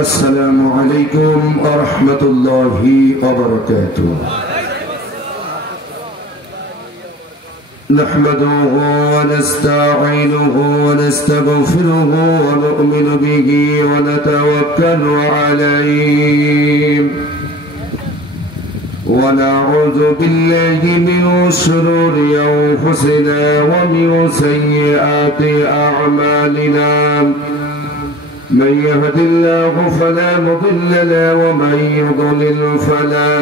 السلام عليكم ورحمة الله وبركاته. نحمده ونستعينه ونستغفره ونؤمن به ونتوكل عليه ونعوذ بالله من شرور أنفسنا ومن سيئات أعمالنا. من يهد الله فلا مضل له ومن يضلل فلا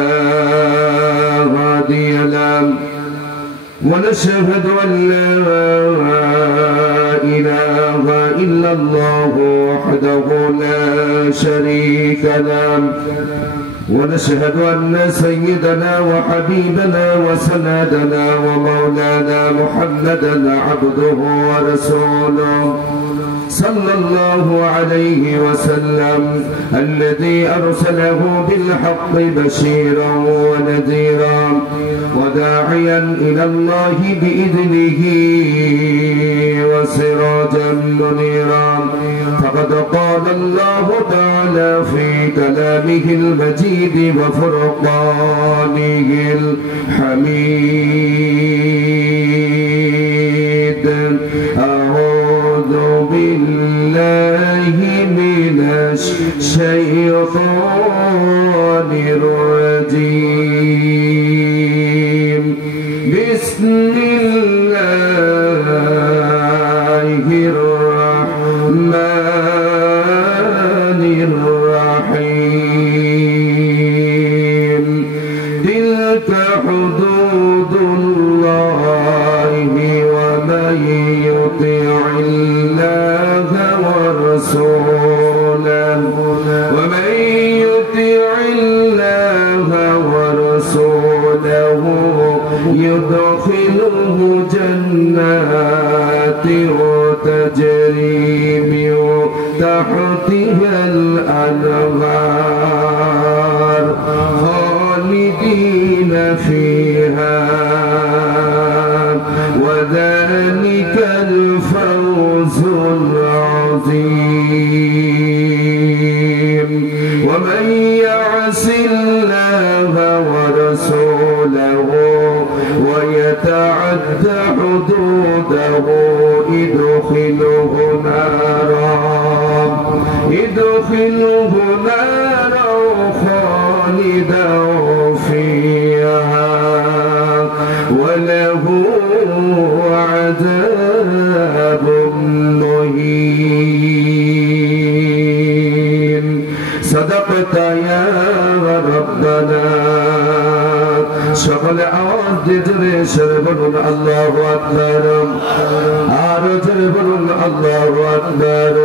هادي له. ونشهد أن لا إله إلا الله وحده لا شريك له. ونشهد أن سيدنا وحبيبنا وسندنا ومولانا محمدا عبده ورسوله صلى الله عليه وسلم الذي أرسله بالحق بشيرا ونذيرا وداعيا إلى الله بإذنه وسراجا منيرا. فقد قال الله تعالى في كلامه المجيد وفرقانه الحميد. أعوذ بالله من الشيطان الرجيم. بسم الله الرحمن الرحيم. تلك حدود الله ومن يطع الله ورسوله يدخله جنات تجري من تحتها الأنهار خالدين فيها وذلك الفوز العظيم. ومن يعص الله ورسوله ويتعد حدوده يدخله نارا خالدا فيها وله عذاب مهين. صدقت يا ربنا. সকলে আওয়াজ দিয়ে জোরে সরে বলুন আল্লাহু আকবার। আরো জোরে বলুন আল্লাহু আকবার।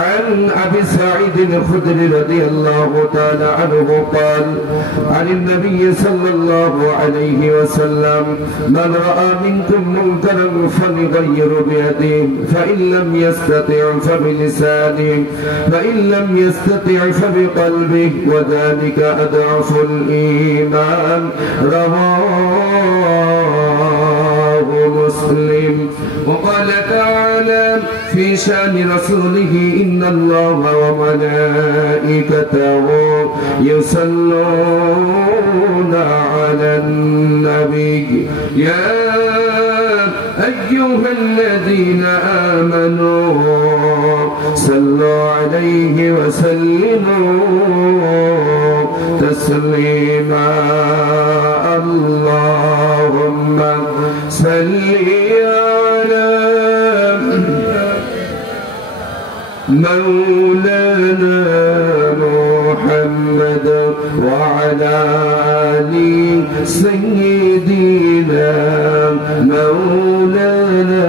عن أبي سعيد الخدري رضي الله تعالى عنه قال عن النبي صلى الله عليه وسلم من رأى منكم منكرا فليغير بيده فإن لم يستطع فبلسانه فإن لم يستطع فبقلبه وذلك أضعف الإيمان. رواه مسلم. وقال تعالى في شأن رسوله إن الله وملائكته يصلون على النبي يا أيها الذين آمنوا صلوا عليه وسلموا تسليما. اللهم صل على مولانا محمد وعلى آل سيدنا مولانا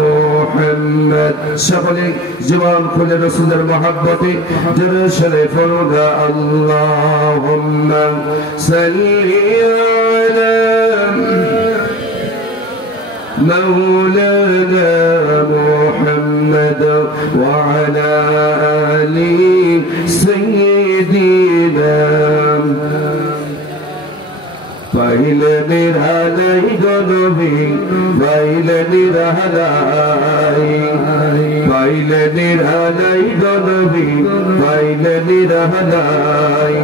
محمد. সকলে জীবন খুলে রাসূলের মহব্বতে জোরে সরে পড়ুন আল্লাহুম্মা সাল্লি আলা مولانا محمد وعلى آل سيدنا. পাইলে নিরালাই গনবী পাইলে নিরালাই পাইলে নিরালাই গনবী পাইলে নিরালাই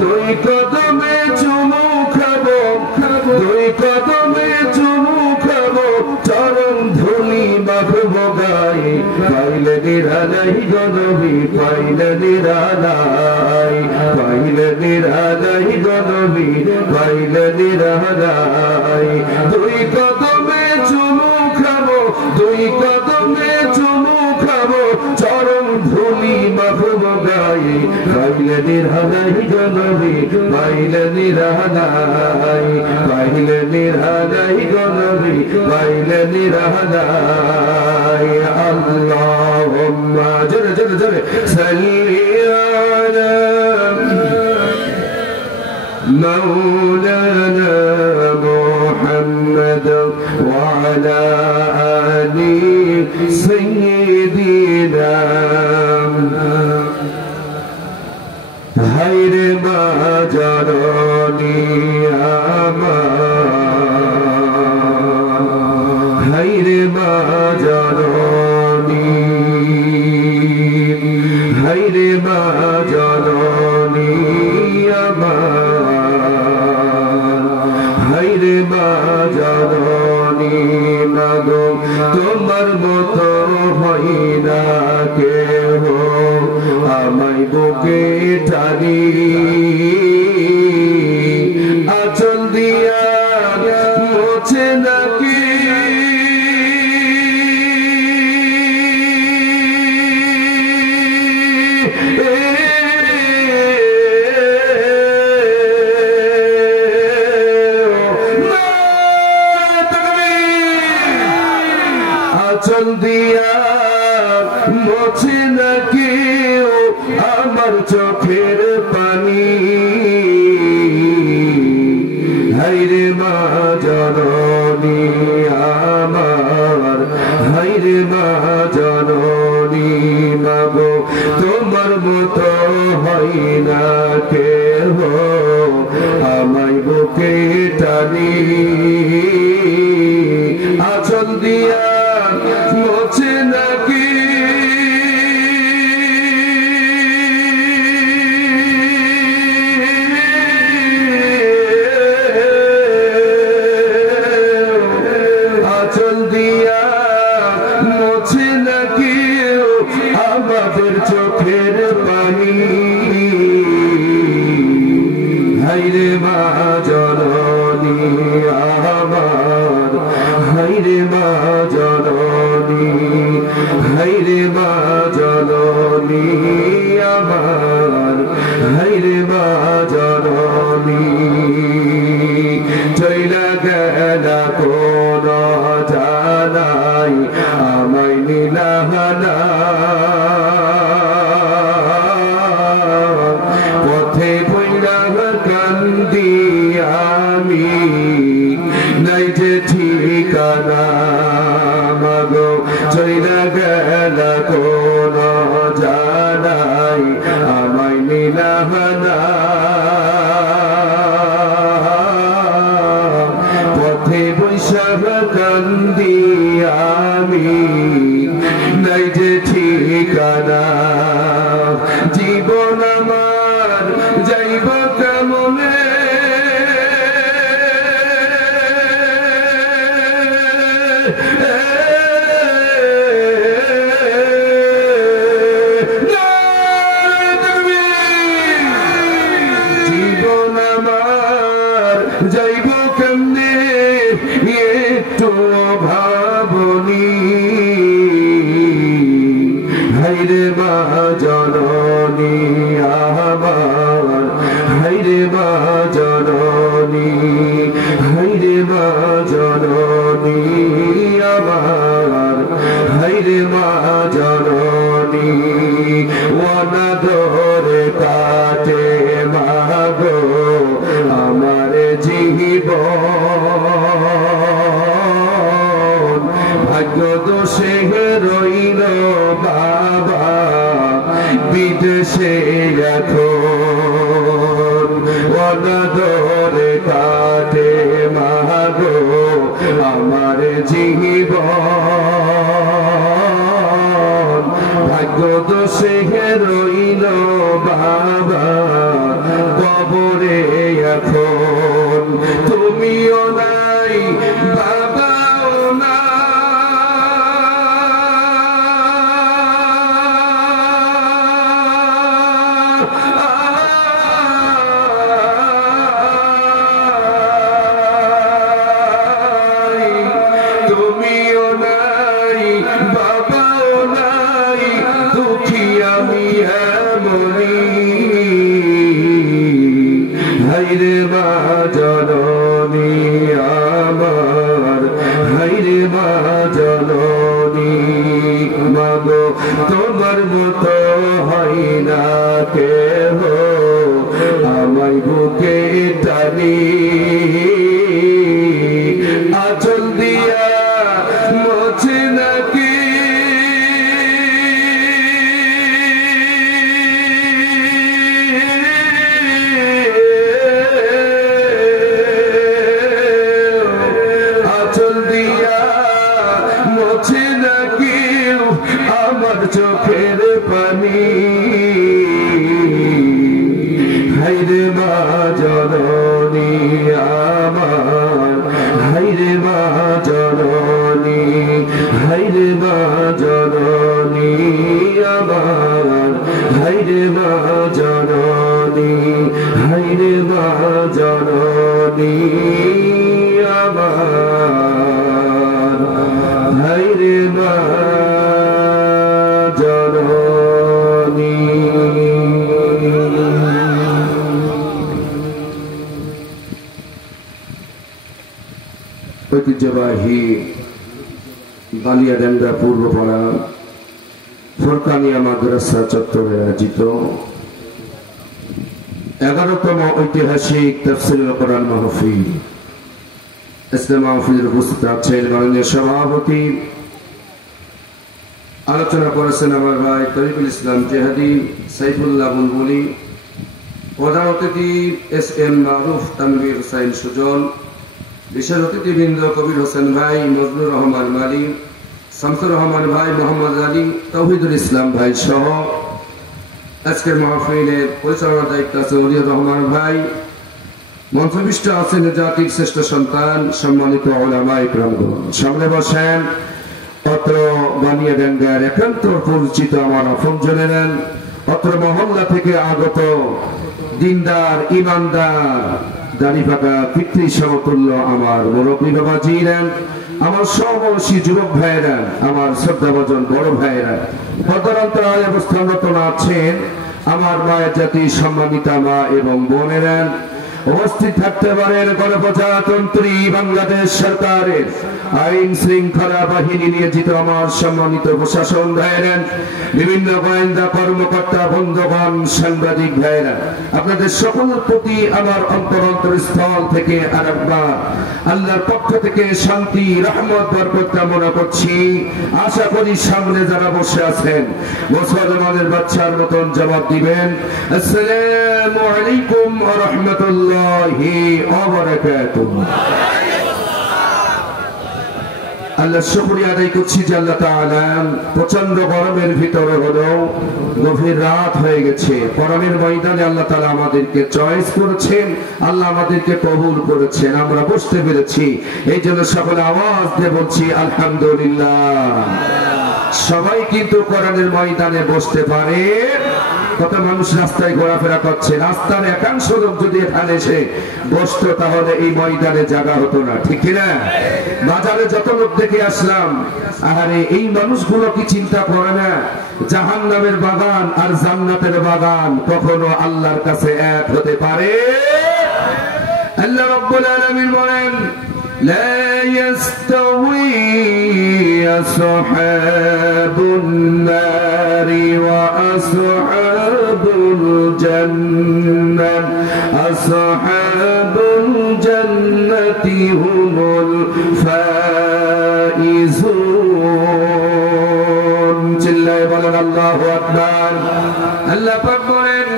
দুই কদমে চুমু খাবো দুই কদমে চুমু খাবো চরণ ধুলি মাখবো গায়ে পাইলে নিরালাই গনবী পাইলে নিরালাই পাইলে নিরালাই গনবী পাইলে নিরালাই দুই কদমে চুমু খাবো দুই কদমে চুমু খাবো চরণ ধুলি মাখবো গায়ে পাইলে নিরালাই গনবী পাইলে নিরালাই পাইলে নিরালাই গনবী পাইলে নিরালাই আল্লাহুম্মা জোরে জোরে জোরে সাল্লি আলা مولانا محمد وعلى آل سيدنا هير ما جراني هير ما جراني هير ما جراني হাইরে মা জননী মাগো তোমার মতো হয় না কেহ আমায় বুকে টানি আঁচল দিয়া মোছে নাকি আঁচল দিয়া মোছে নাকি আমার চোখের পানি হাইরে মা জননী আমার হাইরে মা জননী মাগো তোমার মতো হয় না কেহ আমায় বুকে টানি আঁচল দিয়া মোছে নাকি আঁচল দিয়া মোছে নাকি আমাদের চোখের পানি হাইরে মা জননী আমার হাইরে মা জননী হাইরে মা জননী আমার হাইরে মা জননী চইলা গেলা কোন জানাই আমায় নিলাহানা পথে বইলা কান্দি আমি নাই যে ঠিকানা মাগো চইলা গেলা কোন জানাই আমায় নিলাহানা পথে বৈশাখ কান্দি আমি নাই যে ঠিকানা জীবন আমার যাইব কেমনে জীবন আমার যাইব কেমনে একটু ভাবনি হাইরে মা জননী আমার হাইরে মা জননী হাইরে মা জননী আমার হাইরে মা জননী অনাদরে কাটে মাগো আমার জীবন ভাগ্য দোষে রইল বাবা বিদেশে এখন অনাদরে কাটে মাগো আমার জীবন দোষে রইল বাবা কবরে এখন, তুমিও নাই বাবাও না, তুমিও নাই বাবাও নাই, দুঃখী আমি এমনি। হাইরে মা জননী আমার, হাইরে মা জননী, মাগো তোমার মতো হয় না কেহ, আমায় বুকে টানি আঁচল দিয়া মোছে নাকি, আঁচল দিয়া মোছে নাকি আমার চোখের পানি। হাইরে মা জননী আমার, হাইরে মা জননী, হাইরে মা জননী আমার, হাইরে মা জননী, হাইরে মা জননী আমার, হাইরে মা জননী। ঐতিহ্যবাহী বালিয়াডাঙ্গা পূর্বপাড়া ফোরকানিয়া মাদ্রাসা চত্বরে আয়োজিত 11তম ঐতিহাসিক তাফসীরুল কোরআন মাহফিল, ইসলাম মাহফিলের উপস্থিত আছেন মাননীয় সভাপতি, আলোচনা করেছেন আমার ভাই তরিকুল ইসলাম জেহাদি সাইফুল্লাহ বুলবুলি, প্রধান অতিথি SM মারুফ তানভীর হুসাইন সুজন, বিশেষ অতিথিবৃন্দ কবির হোসেন ভাই, নজরুল রহমান মালিক, শামসুর রহমান ভাই, মোহাম্মদ আলী, তৌহিদুল ইসলাম ভাই সহ আজকের মাহফিলের পরিচালনার দায়িত্ব আছে ওলিউর রহমান ভাই, মঞ্চবিষ্ট আছেন জাতির শ্রেষ্ঠ সন্তান সম্মানিত উলামা ইকরামগণ। সামনে বসেন অত্র বানিয়াডাঙ্গার একান্ত পরিচিত আমার আপনজনেরা, অত্র মহল্লা থেকে আগত দিনদার ইমানদার দাড়ি পাকা পিতৃ সমতুল্য আমার মুরব্বী বাবাজিরা, আমার সমবয়সী যুবক ভাইয়েরা, আমার শ্রদ্ধাভাজন বড় ভাইয়েরা, পদরান্তরায় অবস্থানরত আছেন আমার মায়ের জাতি সম্মানিতা মা এবং বোনেরা, উপস্থিত থাকতে পারেন গণপ্রজাতন্ত্রী বাংলাদেশ সরকারের আইন শৃঙ্খলা বাহিনী নিয়োজিত আমার সম্মানিত প্রশাসন ভাইয়েরা, বিভিন্ন গোয়েন্দা কর্মকর্তা বন্ধুগণ, সাংবাদিক ভাইয়েরা, আপনাদের সকলের প্রতি আমার অন্তরস্থল থেকে আরেকবার আল্লাহর পক্ষ থেকে শান্তি রহমত বরকত কামনা করছি। আশা করি সামনে যারা বসে আছেন মুসলমানের বাচ্চার মতন জবাব দিবেন, আসসালামু আলাইকুম ওয়া রাহমাতুল্লাহি ওয়া বারাকাতুহু। আল্লাহ শুকরিয়া আদায় করছি যে আল্লাহ তাআলা প্রচন্ড গরমের ভিতরে হলেও গভীর রাত হয়ে গেছে, কোরআনের ময়দানে আল্লাহ তাআলা আমাদেরকে চয়েস করেছেন, আল্লাহ আমাদেরকে কবুল করেছেন, আমরা বসতে পেরেছি। এই জন্য সকলে আওয়াজ দিয়ে বলছি আলহামদুলিল্লাহ। সবাই কিন্তু কোরআনের ময়দানে বসতে পারে, কত মানুষ রাস্তায় ঘোরাফেরা করছে, রাস্তার একাংশ লোক যদি এখানে এসে বসতো তাহলে এই ময়দানে জায়গা হতো না, ঠিক কিনা? বাজারে যত লোক দেখে আসলাম, আরে এই মানুষগুলো কি চিন্তা করে না জাহান্নামের বাগান আর জান্নাতের বাগান কখনো আল্লাহর কাছে এক হতে পারে? আল্লাহ রাব্বুল আলামিন বলেন, লা ইয়াস্তাউই আসহাবুন নারি ওয়া আসহাবুল জান্নাহ, আসহাবুল জান্নাতি হুমুল ফাইজুন। চিল্লায়ে বলেন আল্লাহু আকবার। আল্লাহ পাক বলেন,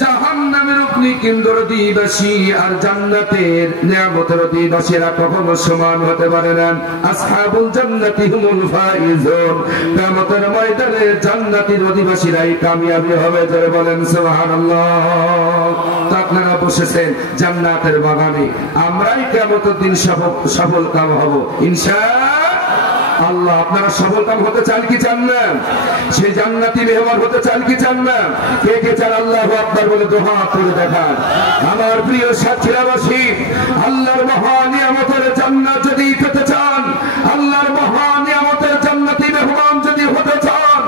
জাহান্নাম জাহান্নামের অগ্নিকুণ্ডের অধিবাসী আর জান্নাতের নিয়ামতের অধিবাসীরা কখনো সমান হতে পারে না। আসহাবুল জান্নাতি হুমুল ফাইজুন, কিয়ামতের ময়দানে জান্নাতের অধিবাসীরাই কামিয়াবি হবে। যারা বলেন সুবহানাল্লাহ। আপনারা বসেছেন জান্নাতের বাগানে, আমরাই কিয়ামতের দিন সফল কাম হব ইনশাআল্লাহ। আপনারা সফল কাম হতে চান কি চান না? সেই জান্নাতি মেহমান হতে চান কি চান না? কে কে চান আল্লাহু আকবার বলে দোয়া করে দেখান। আমার প্রিয় সাথীরাবাসী, আল্লাহর মহান নিয়ামতের জান্নাত যদি পেতে চান, আল্লাহর মহান নিয়ামতের জান্নাতি মেহমান যদি হতে চান,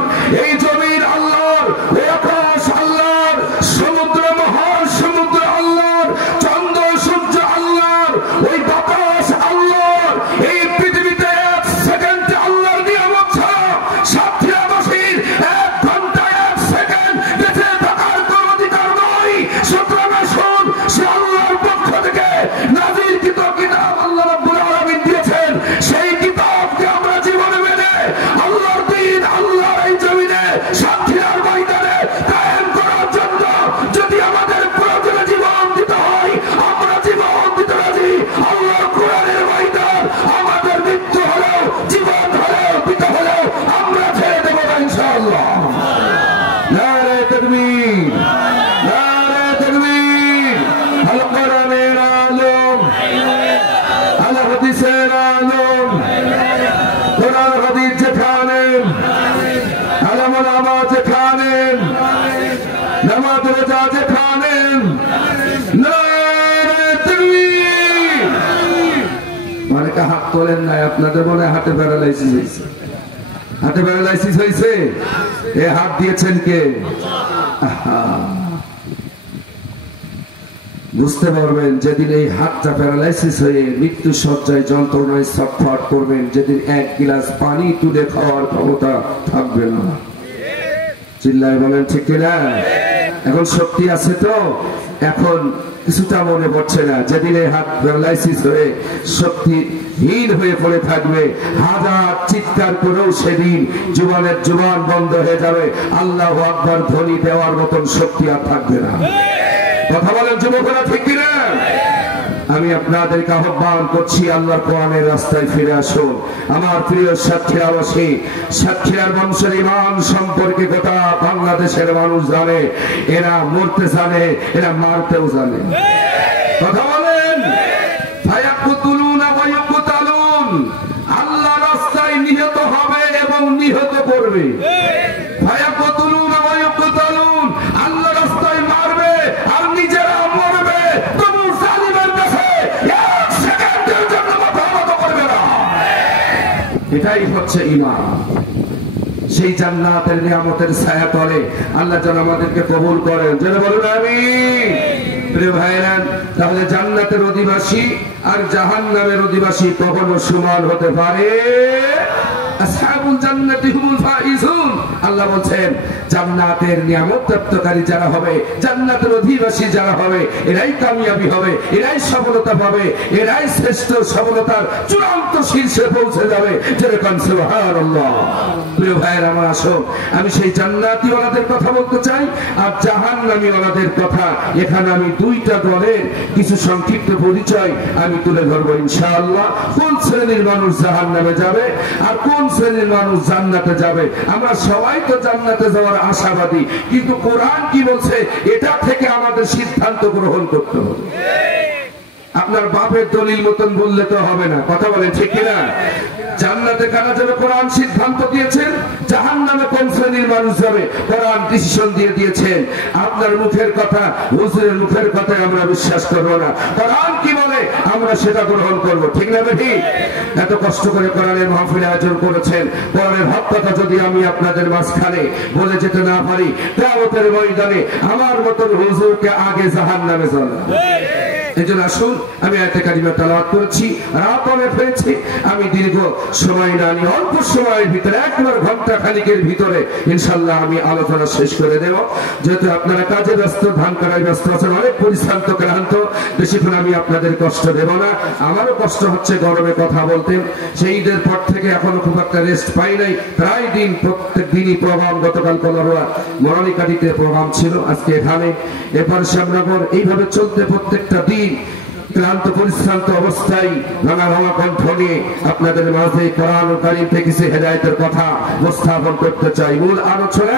এই জমির আল্লাহর, ওই আকাশ আল্লাহর, সমুদ্র মহান সমুদ্র আল্লাহর, চন্দ্র সূর্য আল্লাহর, ওই বাতাস আল্লাহর, এই পৃথিবীতে এক সেকেন্ডে আল্লাহর নিয়ামত ছাড়া সাথীরাবাসীর 1 ঘন্টা 1 সেকেন্ড বেঁচে থাকার কোন অধিকার নয়। সুতরাং আসুন সে আল্লাহর পক্ষ থেকে নাযিলকৃত কিতাব আল্লাহ রাব্বুল আলামিন দিয়েছেন, সেই কিতাবকে আমরা জীবনে মেনে আল্লাহর দ্বীন আল্লাহর এই জমিনে সাথীরার ময়দানে কায়েম করার জন্য যদি আমাদের প্রয়োজনে জীবন দিতে হয়, আমরা জীবন দিতে রাজি। আল্লাহর কোরআনের ময়দান আমাদের মৃত্যু হলেও জীবন হলেও দিতে হলেও আমরা ছেড়ে দেব না ইনশাআল্লাহ। নারে তাকবীর, নারে তাকবীর। আল কোরআনের আলম, আল হাদিসের আলম, কোরআন হাদিস যেখানে, আলেম ওলামা যেখানে, নামাজ রোজা যেখানে, নারে তাকবীর। অনেকে হাত তোলেন নাই, আপনাদের মনে হয় হাতে প্যারালাইসিস হয়েছে। হাতে প্যারালাইসিস হয়েছে, এ হাত দিয়েছেন কে? বুঝতে পারবেন যেদিন এই হাতটা প্যারালাইসিস হয়ে মৃত্যু সজ্জায় যন্ত্রণায় ছটফট করবেন, যেদিন 1 গিলাস পানি তুলে খাওয়ার ক্ষমতা থাকবে না। চিল্লায় বলেন ঠিক কিনা? এখন শক্তি আছে তো, এখন কিছুটা মনে পড়ছে না। যেদিন এই হাত প্যারালাইসিস হয়ে শক্তিহীন হয়ে পড়ে থাকবে, হাজার চিৎকার করেও সেদিন জুবানের জুবান বন্ধ হয়ে যাবে, আল্লাহু আকবার ধ্বনি দেওয়ার মতন শক্তি আর থাকবে না। কথা বলেন যুবকেরা ঠিক কিনা? আমি আপনাদেরকে আহ্বান করছি আল্লাহর কোরআনের রাস্তায় ফিরে আসুন। আমার প্রিয় সাতক্ষীরাবাসী, সাতক্ষীরার মানুষের ঈমান সম্পর্কে গোটা বাংলাদেশের মানুষ জানে। এরা মরতে জানে, এরা মারতেও জানে। কথা বলেন। ফায়াকুতুলুনা ওয়া ইউকতালুন, আল্লাহর রাস্তায় নিহত হবে এবং নিহত করবে। ফায়াকুতুলুনা ওয়া ইউকতালুন, আল্লাহর রাস্তায় মারবে আর নিজেরা মরবে। তবু জালিমের কাছে 1 সেকেন্ডের জন্য মাথা নত করবে না। এটাই হচ্ছে ঈমান। সেই জান্নাতের নিয়ামতের ছায়া তলে আল্লাহ যেন আমাদেরকে কবুল করেন। যেন বলুন আমিন। প্রিয় ভাইরা, তাহলে জান্নাতের অধিবাসী আর জাহান্নামের অধিবাসী কখনো সমান হতে পারে? আসহাবুল জান্নাতি হুমুল ফাইজুন, আল্লাহ বলেন জান্নাতের নিয়ামত প্রাপ্তকারী যারা হবে, জান্নাতের অধিবাসী যারা হবে, এরাই কামিয়াবি হবে, এরাই সফলতা পাবে, এরাই শ্রেষ্ঠ সফলতার চূড়ান্ত শীর্ষে পৌঁছে যাবে। যেরকম সুবহানাল্লাহ। প্রিয় ভাইয়ের আমার, আসো আমি সেই জান্নাতি ওয়ালাদের কথা বলতে চাই আর জাহান্নামী ওয়ালাদের কথা। এখানে আমি 2টা দলের কিছু সংক্ষিপ্ত পরিচয় আমি তুলে ধরবো ইনশাআল্লাহ। কোন শ্রেণীর মানুষ জাহান্নামে যাবে আর কোন শ্রেণীর মানুষ জান্নাতে যাবে। আমরা সবাই তো জান্নাতে যাওয়ার আশাবাদী, কিন্তু কোরআন কি বলছে এটা থেকে আমাদের সিদ্ধান্ত গ্রহণ করতে হবে। আপনার বাপের দলিল মতন বললে তো হবে না। কথা বলেন ঠিক কিনা? জান্নাতে কারা যাবে কোরআন সিদ্ধান্ত দিয়েছেন, জাহান্নামে কোন শ্রেণীর মানুষ যাবে কোরআন ডিসিশন দিয়ে দিয়েছেন। আপনার মুখের কথা, হুজুরের মুখের কথায় আমরা বিশ্বাস করব না। কোরআন কি বলে আমরা সেটা গ্রহণ করব, ঠিক না বেঠি? এত কষ্ট করে কোরআনের মাহফিল আয়োজন করেছেন, কোরআনের হক কথা যদি আমি আপনাদের মাঝখানে বলে যেতে না পারি, কিয়ামতের ময়দানে আমার মতন হুজুরকে আগে জাহান্নামে চলে। এজন্য আসুন, আমি আয়াতে কারিমা তেলাওয়াত করেছি, রাত অনেক হয়েছে, আমি দীর্ঘ সময় না নিয়ে অল্প সময়ের ভিতরে, একবার ঘন্টা খানিকের ভিতরে ইনশাআল্লাহ আমি আলোচনা শেষ করে দেব। যেহেতু আপনারা কাজে ব্যস্ত, ধান কাটায় ব্যস্ত আছেন, অনেক পরিশ্রান্ত ক্লান্ত, বেশিক্ষণ আমি আপনাদের কষ্ট দেব না। আমারও কষ্ট হচ্ছে গরমে কথা বলতে, সেই ঈদের পর থেকে এখনো খুব একটা রেস্ট পাই নাই, প্রায় দিন প্রত্যেক দিনই প্রোগ্রাম। গতকাল কলারোয়া মরালিকাটিতে প্রোগ্রাম ছিল, আজকে এখানে, এরপর শ্যামনগর, এইভাবে চলতে প্রত্যেকটা দিন ক্লান্ত পরিশ্রান্ত অবস্থায় রাঙা ভাঙা কণ্ঠ নিয়ে আপনাদের মাঝে কোরআন ও কারীম থেকে কিছু হেদায়েতের কথা উপস্থাপন করতে চাই। মূল আলোচনা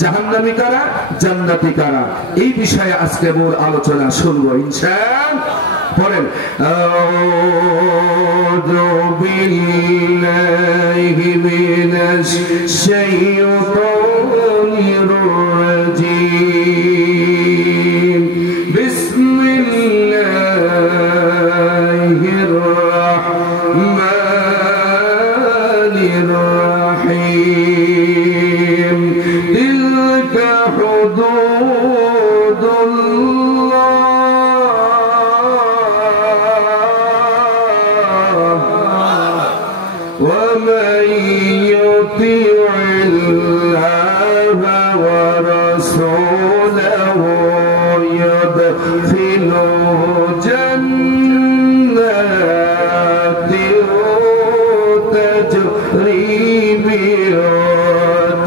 জাহান্নামী কারা, জান্নাতি কারা, এই বিষয়ে আজকে মূল আলোচনা শুনবো ইনশাআল্লাহ। পড়েন আউযু বিল্লাহি মিনাশ শাইতানির রাজীম। বিসমিল্লাহির রাহমানির রাহিম। তিলকা হুদুদুল্লাহ ومن يطع الله ورسوله يدخله جنات تجري من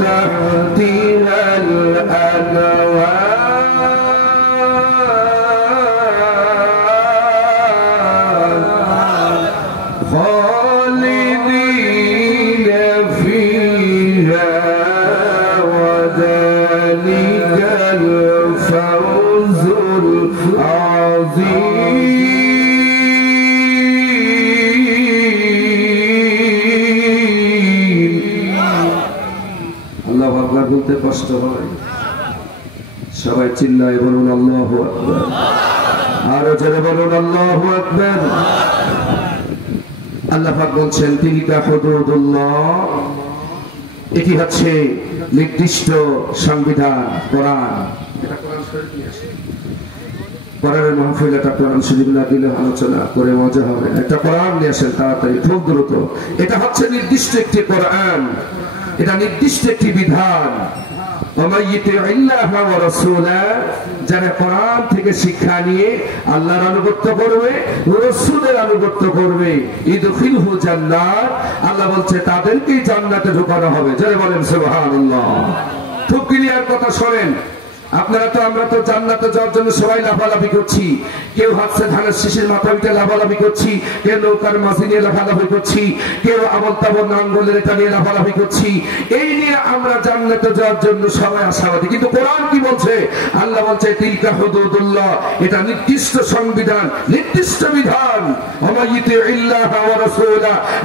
تحتها الأنهار বলতে কষ্ট হয়, সবাই চিল্লায় বলুন আল্লাহু আকবার, আরো জোরে বলুন আল্লাহু আকবার। আল্লাহ পাক বলছেন তিলকা হুদুদুল্লাহ, এটি হচ্ছে নির্দিষ্ট সংবিধান কোরআন। এটা কোরআন শরীফ নিয়ে আসে, কোরআনের মাহফিল, এটা কোরআন শরীফ না দিলে আলোচনা করে মজা হবে না। একটা কোরআন নিয়ে আসেন তাড়াতাড়ি, খুব দ্রুত। এটা হচ্ছে নির্দিষ্ট একটি কোরআন, এটা নির্দিষ্ট একটি বিধান। যারা কোরআন থেকে শিক্ষা নিয়ে আল্লাহর আনুগত্য করবে, রাসূলের আনুগত্য করবে, ইদখিলহু জান্নাত, আল্লাহ বলছে তাদেরকেই জান্নাতে ঢোকানো হবে। যারা বলেন সুবহানাল্লাহ। খুব ক্লিয়ার কথা শোনেন, আপনারা তো, আমরা তো জান্নাতে যাওয়ার জন্য সবাই লাফালাফি করছি। কেউ হাতছে ধানের শীষের মাথা উঠে লাফালাফি করছি, কেউ নৌকার মাঝি নিয়ে লাফালাফি করছি, কেউ আবল তাবল নাঙ্গলের এটা নিয়ে লাফালাফি করছি। এই নিয়ে আমরা জান্নাতে যাওয়ার জন্য সবাই আশাবাদী। কিন্তু কোরআন কি বলছে? আল্লাহ বলছে তিলকা হুদুদুল্লাহ, এটা নির্দিষ্ট সংবিধান, নির্দিষ্ট বিধান।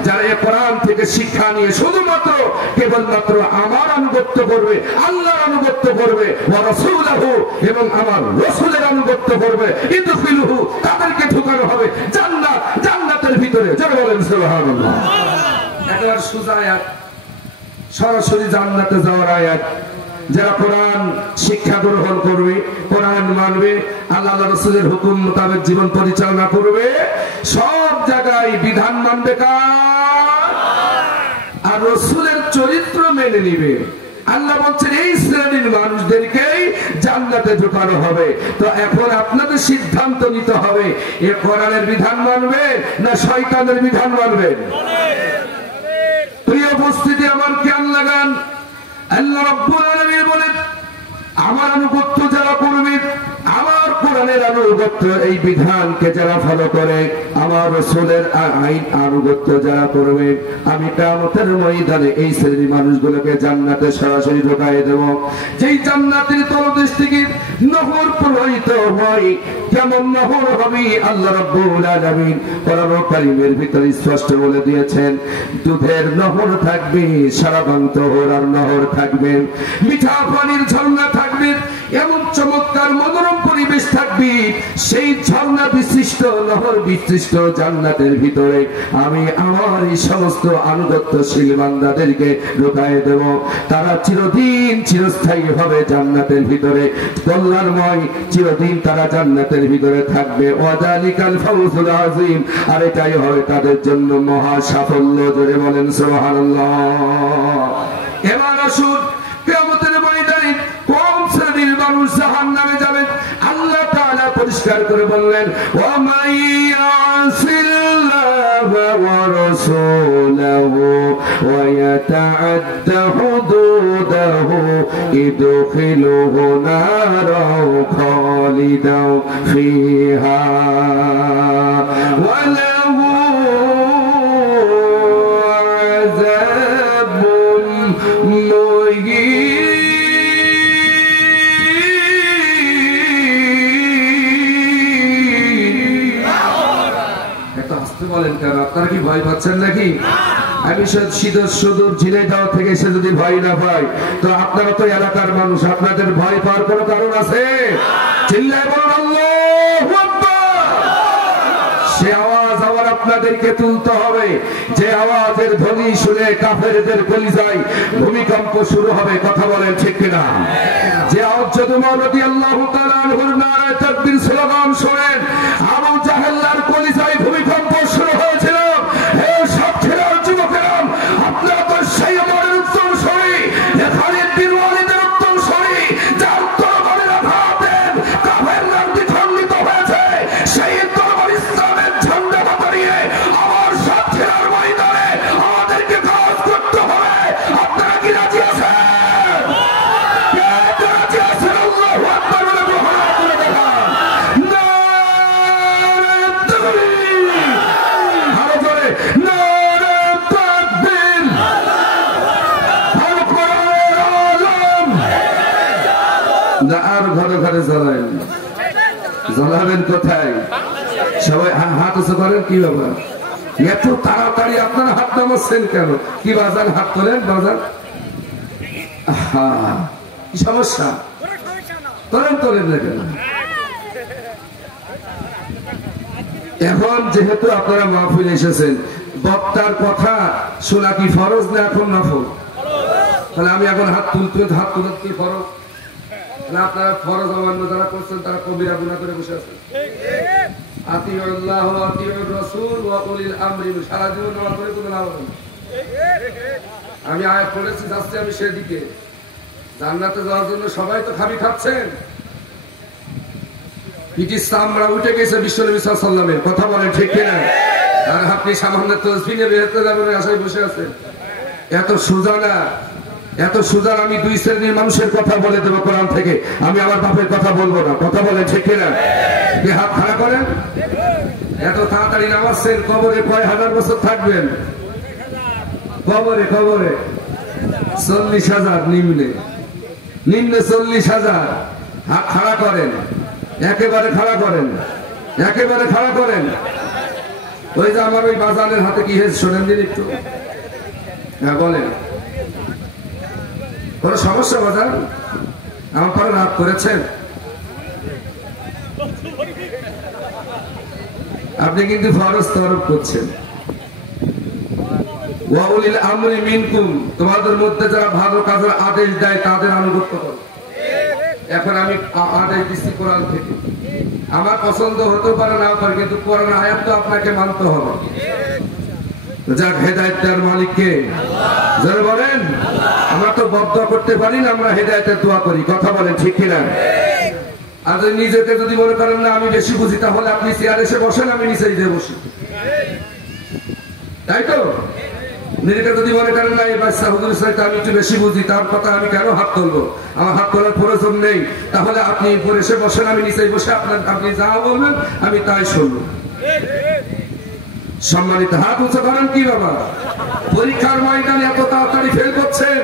যারা এই কোরআন থেকে শিক্ষা নিয়ে শুধুমাত্র কেবলমাত্র আমার আনুগত্য করবে, আল্লাহর আনুগত্য করবে, এবং আমার রাসূলের আনুগত্য করবে, ইদখিলহু, তাদেরকে ঢোকানো হবে জান্নাত, জান্নাতের ভিতরে। যারা বলেন সুবহানাল্লাহ। একেবারে সোজা আয়াত, সরাসরি জান্নাতে যাওয়ার আয়াত। যারা কোরআন শিক্ষা গ্রহণ করবে, কোরআন মানবে, আল্লাহ রাসূলের হুকুম মোতাবেক জীবন পরিচালনা করবে, সব জায়গায় বিধান মানবে কার? আর রাসূলের চরিত্র মেনে নিবে। আল্লাহ বলছেন এই শ্রেণীর মানুষদেরকেই জান্নাতে ঢোকানো হবে। তো এখন আপনাদের সিদ্ধান্ত নিতে হবে, এ কোরআনের বিধান মানবে না শয়তানের বিধান মানবে? প্রিয় উপস্থিতি, আমার খেয়াল লাগান, আল্লাহ রাব্বুল আলামিন বলেন আমার আনুগত্য যারা করবে, আমার কোরআনের আনুগত্য, এই বিধানকে যারা ফলো করে, আমার রাসূলের আইন আনুগত্য যারা করবে, আমি কিয়ামতের ময়দানে এই শ্রেণীর মানুষগুলোকে জান্নাতে সরাসরি ঢোকায় দেব। যেই জান্নাতের তলদেশ থেকে নহর প্রবাহিত হয়, কেমন নহর হবে আল্লাহ রাব্বুল আলামিন কোরআন কারীমের ভিতরে স্পষ্ট বলে দিয়েছেন। দুধের নহর থাকবে, সারাবান্ত আর নহর থাকবে, মিঠা পানির ঝর্ণা থাকবে, এমন চমৎকার মনোরম পরিবেশ থাকবে। সেই ঝর্ণা বিশিষ্ট, নহর বিশিষ্ট জান্নাতের ভিতরে আমি আমার এই সমস্ত আনুগত্যশীল বান্দাদেরকে ঢোকায় দেব। তারা চিরদিন চিরস্থায়ী হবে জান্নাতের ভিতরে, কল্যাণ আনন্দময়, চিরদিন তারা জান্নাতের ভিতরে থাকবে। ওয়াযালিকাল ফাওজুল আযীম, আর এটাই হবে তাদের জন্য মহা সাফল্য। জোরে বলেন সুবহানাল্লাহ। এবার আসুন কিয়ামতের ময়দানে কোন শ্রেণীর মানুষ জাহান্নামে যাবেন আল্লাহ তাআলা পরিষ্কার করে বললেন, ওয়া মাইয়াসিল্লাহু ওয়া রাসূলাহু ওয়া ইয়াতাআদ্দা হুদুদাহু ইদখিলুহু নারাও খালিদাও ফিহা ওয়া লাহু আযাবুন মুহিন। বলেন কেন? আপনারা কি ভয় পাচ্ছেন নাকি? আমি সুদূর ঝিনাইদহ থেকে এসে যদি ভয় না পাই, তো আপনারা তো এলাকার মানুষ, আপনাদের ভয় পাওয়ার কোনো কারণ আছে? চিল্লায় বলুন আল্লাহু আকবার। সে আওয়াজ আবার আপনাদেরকে তুলতে হবে, যে আওয়াজের ধ্বনি শুনে কাফেরদের কলিজায় ভূমিকম্প শুরু হবে। কথা বলেন ঠিক কিনা? যে আওয়াজ যদি রাদিয়াল্লাহু তাআলা আনহুর নারায়ে তাকবীর স্লোগান শুনেন আবু জাহেলের কলিজায় ভূমিকম্প শুরু হয়েছিল। হে সব ছেলের যুবকেরা, আপনারা তো সেই আমাদের উত্তম সরি, খালিদ বিন ওয়ালিদের উত্তম সরি, যার তরবারির আঘাতে কাফেররা দ্বিখণ্ডিত হয়েছে। সেই তরবারি ইসলামের ঝান্ডা বাতারিয়ে আমার সব ছেলের ময়দানে আমাদেরকে কাজ করতে হবে। আপনারা কি রাজি আছেন? আর ঘরে ঘরে জ্বলাবেন, জ্বলাবেন কোথায়? সবাই হাত উঁচু করেন। কি ব্যাপার এত তাড়াতাড়ি আপনারা হাত নামাচ্ছেন কেন? কি বাজান? হাত তোলেন বাজান। কি সমস্যা? তোলেন তোলেন না কেন? এখন যেহেতু আপনারা মাহফিলে এসেছেন, বক্তার কথা শোনা কি ফরজ না এখন নফল? তাহলে আমি এখন হাত তুলে কি ফরজ না? আপনারা ফরজ অমান্য যারা করছেন তারা কবিরা গুনাহ করে বসে আছেন। আতিউল্লাহ ওয়া আতিউর রাসূল ওয়া উলিল আমরি, সারা জীবন নামাজ পড়ে কোনো লাভ হবে না। আমি আয়াত পড়েছি, যাচ্ছি আমি সেদিকে। জান্নাতে যাওয়ার জন্য সবাই তো খাচ্ছেন। পিটির চামড়া উঠে গেছে বিশ্বনবী সাল্লাল্লাহু আলাইহি ওয়াসাল্লামের। কথা বলেন ঠিক কিনা? আর আপনি সামান্য তসবিহ নিয়ে বের হতে যাবেন, আশায় বসে আছেন। এত সোজা না, এত সুজার। আমি দুই শ্রেণীর মানুষের কথা বলে দেবো কোরআন থেকে, আমি আমার বাপের কথা বলবো না। কথা বলেন ঠিক কিনা? হাত খাড়া করেন। এত তাড়াতাড়ি নামাচ্ছেন, কবরে কয় হাজার বছর থাকবেন? কবরে 40,000, নিম্নে 40,000। হাত খাড়া করেন, একেবারে খাড়া করেন, একেবারে খাড়া করেন। ওই যে আমার ওই বাজানের হাতে কি হয়েছে শোনেন দিন একটু। হ্যাঁ বলেন, কোন সমস্যা বাজান? আমার পরে রাত করেছেন আপনি, কিন্তু ফরজ তরফ করছেন। ওয়া উলিল আমরি মিনকুম, তোমাদের মধ্যে যারা ভালো কাজের আদেশ দেয় তাদের আনুগত্য করো। এখন আমি আদেশ দিচ্ছি কোরআন থেকে। আমার পছন্দ হতে পারে না পারে, কিন্তু কোরআন আয়াত তো আপনাকে মানতে হবে। যাক, হেদায়েতের মালিক কে? যারা বলেন আমরা তো বদদোয়া করতে পারি না, আমরা হেদায়েতের দোয়া করি। কথা বলেন ঠিক কিনা? আর নিজেকে যদি মনে করেন না আমি বেশি বুঝি, তাহলে আপনি চেয়ারে এসে বসেন, আমি নিচে গিয়ে বসি, তাই তো? নিজেকে যদি মনে করেন না এই বাচ্চা হুজুর সাহেব আমি একটু বেশি বুঝি, তার কথা আমি কেন হাত তুলবো? আমার হাত তোলার প্রয়োজন নেই। তাহলে আপনি উপরে এসে বসেন, আমি নিচে বসে আপনি যা বলবেন আমি তাই শুনবো। সম্মানিত, হাত উঁচু করেন। কি বাবা, পরীক্ষার ময়দানে এত তাড়াতাড়ি ফেল করছেন,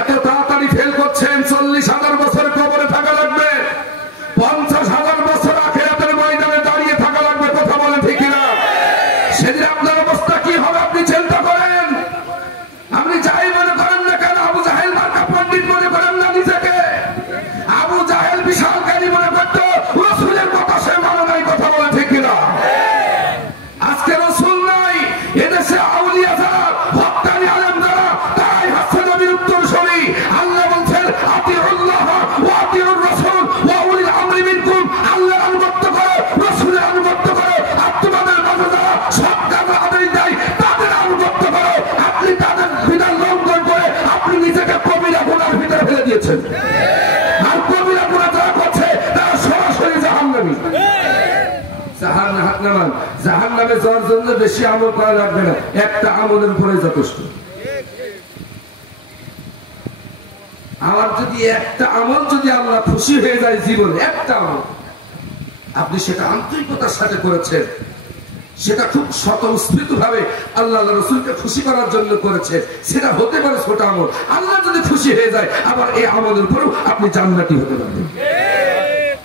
এত তাড়াতাড়ি ফেল করছেন। 40,000 বছর কবরে থাকা লাগবে, 50,000 বছর আখিরাতের ময়দানে দাঁড়িয়ে থাকা লাগবে। কথা বলেন ঠিক কিনা? সেদিন আপনার অবস্থা কি হবে আপনি চিন্তা করেন। আপনি যাই মনে করেন না কেন, আবু জাহেল মার্কা পণ্ডিত মনে করেন না নিজেকে। আবু জাহেল বিশাল জ্ঞানী মনে করত, রাসূলের কথা সে মানে নাই। কথা বলেন ঠিক কিনা? আজকে রাসূল নাই, এদেশে আউলিয়া যারা, হক্কানি আলেম যারা, তারাই হচ্ছে নবীর উত্তরসূরি। আল্লাহ বলছেন আতিউল্লাহ ওয়া আতিউর রাসূল আর কবিরা গুনাহ যারা করছে তারা সরাসরি জাহান্নামী। জাহান্নামে যাওয়ার জন্য বেশি আমল করা লাগবে না, একটা আমলের উপরে যথেষ্ট। আমার যদি একটা আমল যদি আল্লাহ খুশি হয়ে যায় জীবনে, একটা আমল আপনি সেটা আন্তরিকতার সাথে করেছেন, সেটা খুব স্বতঃস্ফূর্ত ভাবে আল্লাহ রাসূলকে খুশি করার জন্য করেছে, সেটা হতে পারে ছোট আমল। আল্লাহ যদি খুশি হয়ে যায় আবার এই আমলের উপরেও আপনি জান্নাতি হতে পারবেন।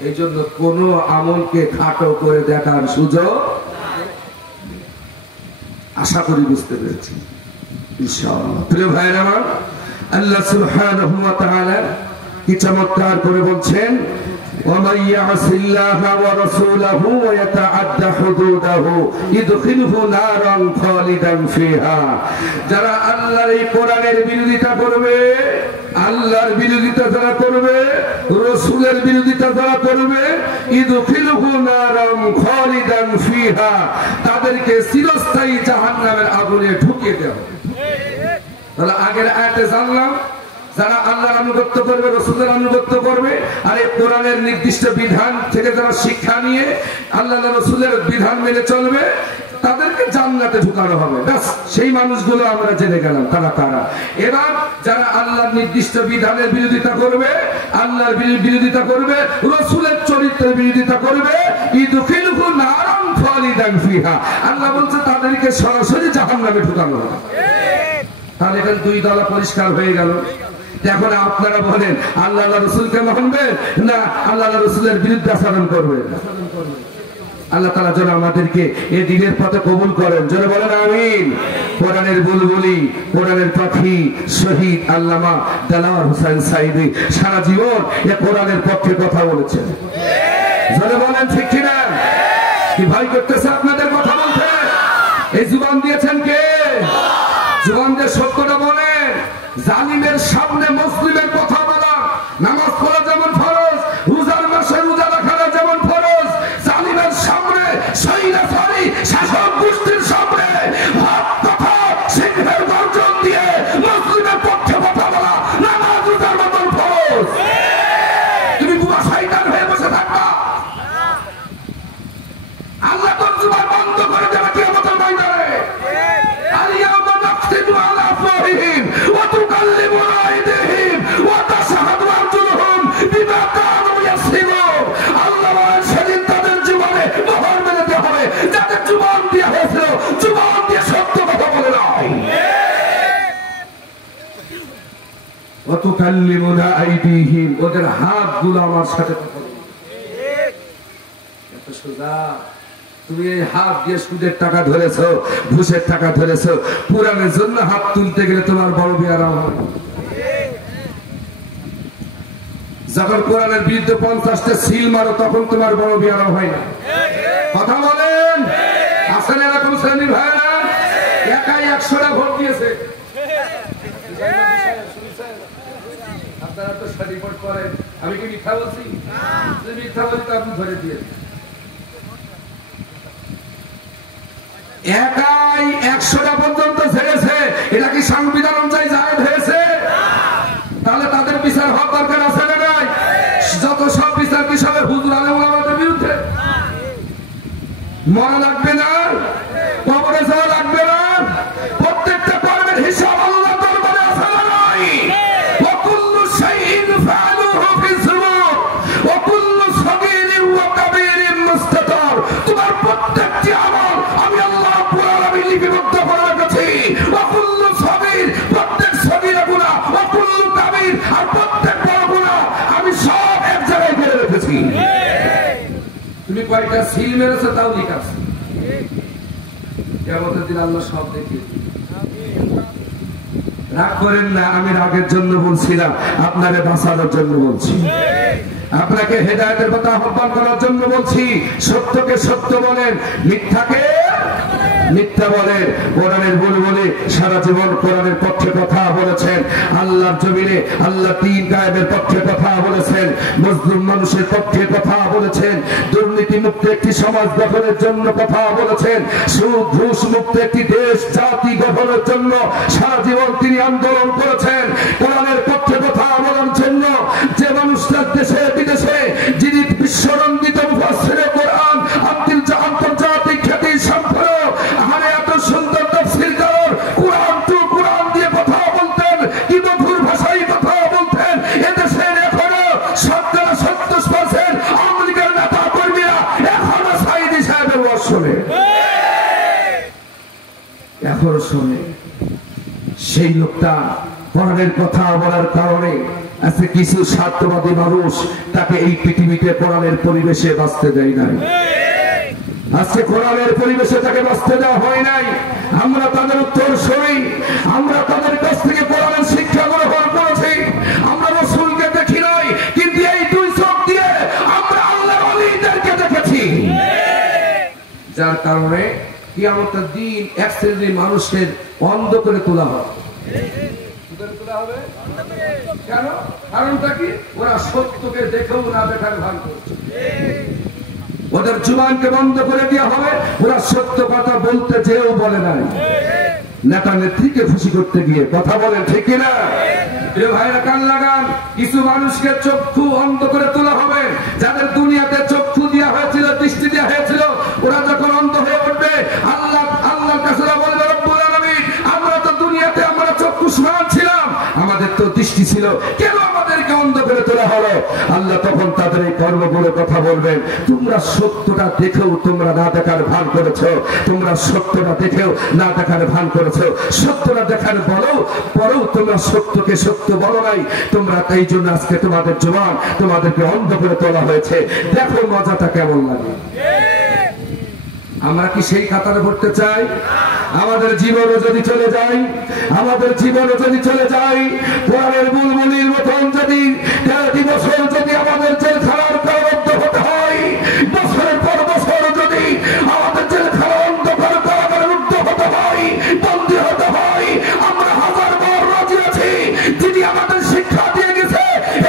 এই জন্য কোন আমলকে খাটো করে দেখার সুযোগ, আশা করি বুঝতে পেরেছি ইনশাআল্লাহ। প্রিয় ভাইরা আমার, আল্লাহ সুবহানাহু ওয়া তাআলা কি চমৎকার করে বলছেন, ومن يعص الله ورسوله ويتعدى حدوده يدخله نارا خالدا فيها। যারা আল্লাহর এই কোরআনের বিরোধিতা করবে, আল্লাহর বিরোধিতা যারা করবে, রাসূলের বিরোধিতা যারা করবে, ইদখিলুহু নারান খালিদান ফিহা, তাদেরকে চিরস্থায়ী জাহান্নামের আগুনে ঢুকিয়ে দেওয়া হবে। তাহলে আগের আয়াতে জানলাম যারা আল্লাহর আনুগত্য করবে, রাসূলের আনুগত্য করবে, আর এই কোরআনের নির্দিষ্ট বিধান থেকে যারা শিক্ষা নিয়ে আল্লাহ রাসূলের বিধান মেনে চলবে, তাদেরকে জান্নাতে ঢুকানো হবে। ব্যাস, সেই মানুষগুলো আমরা জেনে গেলাম তারা কারা। এবার যারা আল্লাহর নির্দিষ্ট বিধানের বিরোধিতা করবে, আল্লাহর বিরোধিতা করবে, রাসূলের চরিত্রের বিরোধিতা করবে, ইদখিলুহু নারান খালিদান ফিহা, আল্লাহ বলছে তাদেরকে সরাসরি জাহান্নামে ঢুকানো হবে। তাহলে এখানে দুই দল পরিষ্কার হয়ে গেল। এখন আপনারা বলেন আল্লাহ রাসূলকে মানবেন না আল্লাহ রাসূলের বিরুদ্ধে আচরণ করবেন? আল্লাহ তাআলা যেন আমাদেরকে এই দ্বীনের পথে কবুল করেন, যেন বলেন আমিন। কোরআনের বুলবুলি, কোরআনের পাখি শহীদ আল্লামা দেলাওয়ার হোসেন সাঈদী সারা জীবন এই কোরআনের পক্ষে কথা বলেছেন। যেন বলেন ঠিক কিনা? কি ভয় করতেছে আপনাদের কথা বলতে? এই জুবান দিয়েছেন কে? জুবান দিয়ে সত্যটা বলেন। জালিমের সামনে মুসলিমের কথা বলা, নামাজ পড়া যেমন ফরজ, রোজার মাসে রোজা রাখা যেমন ফরজ, জালিমের সামনে, স্বৈরাচারী শাসক গোষ্ঠীর সামনে হক কথা সিংহের গর্জন দিয়ে মুসলিমের পক্ষে কথা বলা নামাজ রোজার মতন ফরজ। তুমি বুয়া শয়তান হয়ে বসে থাকবা, আল্লাহ তোর জুবান বন্ধ করে দেবে কিয়ামতের ময়দানে। আল-ইয়াওমা নাখতিমু আলা আফওয়াহিহিম ওয়া তুকাল্লিমুনা আইদিহিম ওয়া তাশহাদু আরজুলুহুম বিমা কানু ইয়াসিবুন। আল্লাহ বলেন সেদিন তাদের জীবনে মোহর মেলাতে হবে, যাদের জীবন দিয়ে হয়েছিল, জীবন দিয়ে সত্য কথা বলে নাই। ওয়া তুকাল্লিমুনা আইদিহিম, ওদের হাতগুলো আমার সাথে কথা বলে। এত সোজা। তুমি এই হাত দিয়ে সুদের টাকা ধরেছো, ঘুষের টাকা ধরেছো, পুরানের জন্য হাত তুলতে গেলে তোমার বড় বিয়ারাম হয়। যখন কোরআনের বিরুদ্ধে 50টা সিল মারো তখন তোমার বড় বিয়ারাম হয় না। কথা বলেন, আসলে এরকম শ্রেণী ভাইরা একাই 100টা ভোট দিয়েছে। আপনারা তো রিপোর্ট করেন, আমি কি মিথ্যা বলছি? মিথ্যা বলি তো আপনি ধরে দিয়েছেন। একাই 100টা পর্যন্ত ছেড়েছে, এটা কি সংবিধান অনুযায়ী জায়েজ হয়েছে? তাহলে তাদের বিচার হওয়ার দরকার আছে না নাই? যত সব বিচার কি সবে হুজুর আলেম ওলামাদের বিরুদ্ধে? মরা লাগবে না, কবরে যাওয়া লাগবে না, প্রত্যেকটা কর্মের হিসাব আল্লাহ দরবারে আছে না নাই? ওয়া কুল্লু শাইইন ফাআলুহু ফি যুবুর ওয়া কুল্লু সাগীরিন ওয়া কাবীরিন মুস্তাতার। তোমার প্রত্যেকটি আমল আমি আল্লাহ রাব্বুল আলামিন লিপিবদ্ধ করে রেখেছি। ওয়া কুল্লু সাগীর, প্রত্যেক সগীরা গুনাহ, ওয়া কুল্লু কাবীর, আর প্রত্যেক বড় গুনাহ আমি সব এক জায়গায় করে রেখেছি। তুমি কয়টা সিল মেরেছো তাও লিখা আছে। কিয়ামতের দিন আল্লাহ সব দেখিয়ে দিবে। রাগ করেন না, আমি রাগের জন্য বলছি না, আপনাকে বাঁচানোর জন্য বলছি, আপনাকে হেদায়েতের পথে আহ্বান করার জন্য বলছি। সত্যকে সত্য বলেন, মিথ্যাকে মিথ্যা বলেন। কোরআনের বুলবুলি সারা জীবন কোরআনের পক্ষে কথা বলেছেন, আল্লাহর জমিনে আল্লাহ দ্বীন কায়েমের পক্ষে কথা বলেছেন, মুসলিম মানুষের পক্ষে কথা বলেছেন, দুর্নীতি মুক্ত একটি সমাজ গঠনের জন্য কথা বলেছেন, সুদ ঘুষ মুক্ত একটি দেশ জাতি গঠনের জন্য সারা জীবন তিনি আন্দোলন করেছেন। কোরআনের পক্ষে কথা বলার জন্য যে মানুষটার দেশে আকর্ষণে সেই লোকটা কোরআনের কথা বলার কারণে আজকে কিছু স্বার্থবাদী মানুষ তাকে এই পৃথিবীতে কোরআনের পরিবেশে বাঁচতে দেয় নাই। আজকে কোরআনের পরিবেশে তাকে বাঁচতে দেওয়া হয় নাই। আমরা তাদের উত্তর শুনি, আমরা তাদের কাছ থেকে কোরআনের শিক্ষা গ্রহণ করেছি। আমরা রাসূলকে দেখি নাই, কিন্তু এই দুই চোখ দিয়ে আমরা আল্লাহর ওলীদেরকে দেখেছি। যার কারণে কিয়ামতের দিন এক শ্রেণীর মানুষকে অন্ধ করে তোলা হবে। কেন? কারণটা কি? ওরা সত্যকে দেখেও না দেখার ভান করছে। ওদের জুবানকে বন্ধ করে দেওয়া হবে, ওরা সত্য কথা বলতে চেয়েও বলে নাই। নেতা নেত্রীকে খুশি করতে গিয়ে কথা বলেন, ঠিক কিনা? ভাইরা কান লাগান, কিছু মানুষকে চক্ষু অন্ধ করে তোলা হবে। যাদের দুনিয়াতে চক্ষু দেওয়া হয়েছিল, দৃষ্টি দেওয়া হয়েছিল, ওরা যখন অন্ধ হয়ে উঠবে, আল্লাহর কাছে বলবে, রব্বুল আলামিন, আমরা তো দুনিয়াতে আমরা চক্ষুষ্মান ছিলাম, আমাদের তো দৃষ্টি ছিল, কেন আমাদেরকে অন্ধ করে তোলা হলো? আল্লাহ তখন তাদের এই কর্মগুলো কথা বলবেন, তোমরা সত্যটা দেখেও তোমরা না দেখার ভান করেছো, তোমরা সত্যটা দেখেও না দেখার ভান করেছো, সত্যটা দেখার পরেও তোমরা সত্যকে সত্য বলো নাই। তোমরা তাই জন্য আজকে তোমাদের জবান তোমাদেরকে অন্ধ করে তোলা হয়েছে। দেখো মজাটা কেমন লাগে। আমরা কি সেই কাতারে পড়তে চাই? আমাদের জীবনও যদি চলে যায়, আমাদের জীবনও যদি চলে যায়, কোরআনের বুলবুলির মতন যদি 13টি বছর যদি আমাদের জেলখানার কারাবদ্ধ হতে হয়, বছরের পর বছর যদি আমাদের জেলখানার অন্ধকার কারাগারে রুদ্ধ হতে হয়, বন্দী হতে হয়, আমরা হাজারবার রাজি আছি। যিনি আমাদের শিক্ষা দিয়ে গেছে,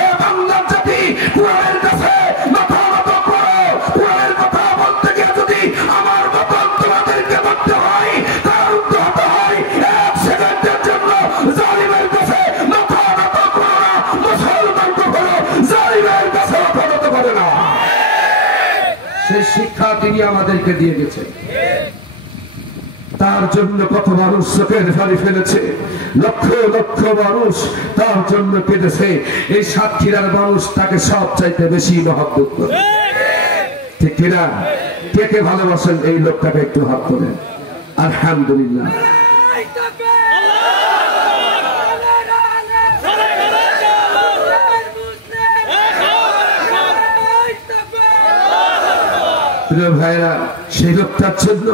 এ বাংলার জাতি কোরআনের কাছে মাথা নত করো। কোরআনের কথা বলতে গিয়ে যদি আমার মতন তোমাদেরকে বলতে হয়, তার রুদ্ধ হতে হয়, এক সেকেন্ডের জন্য জালিমের কাছে মাথা নত করো না। মুসলমান কখনো জালিমের কাছে মাথা নত করে না। সেই শিক্ষা তিনি আমাদেরকে দিয়ে গেছেন। তার জন্য কত মানুষ চোখের পানি ফেলেছে, লক্ষ লক্ষ মানুষ তার জন্য কেঁদেছে। এই সাতক্ষীরার মানুষ তাকে সব চাইতে বেশি মহব্বত করে, ঠিক কিনা? কে কে ভালোবাসেন এই লোকটাকে একটু হাত তোলেন। আলহামদুলিল্লাহ। ভাইরা, সেই লোকটার জন্য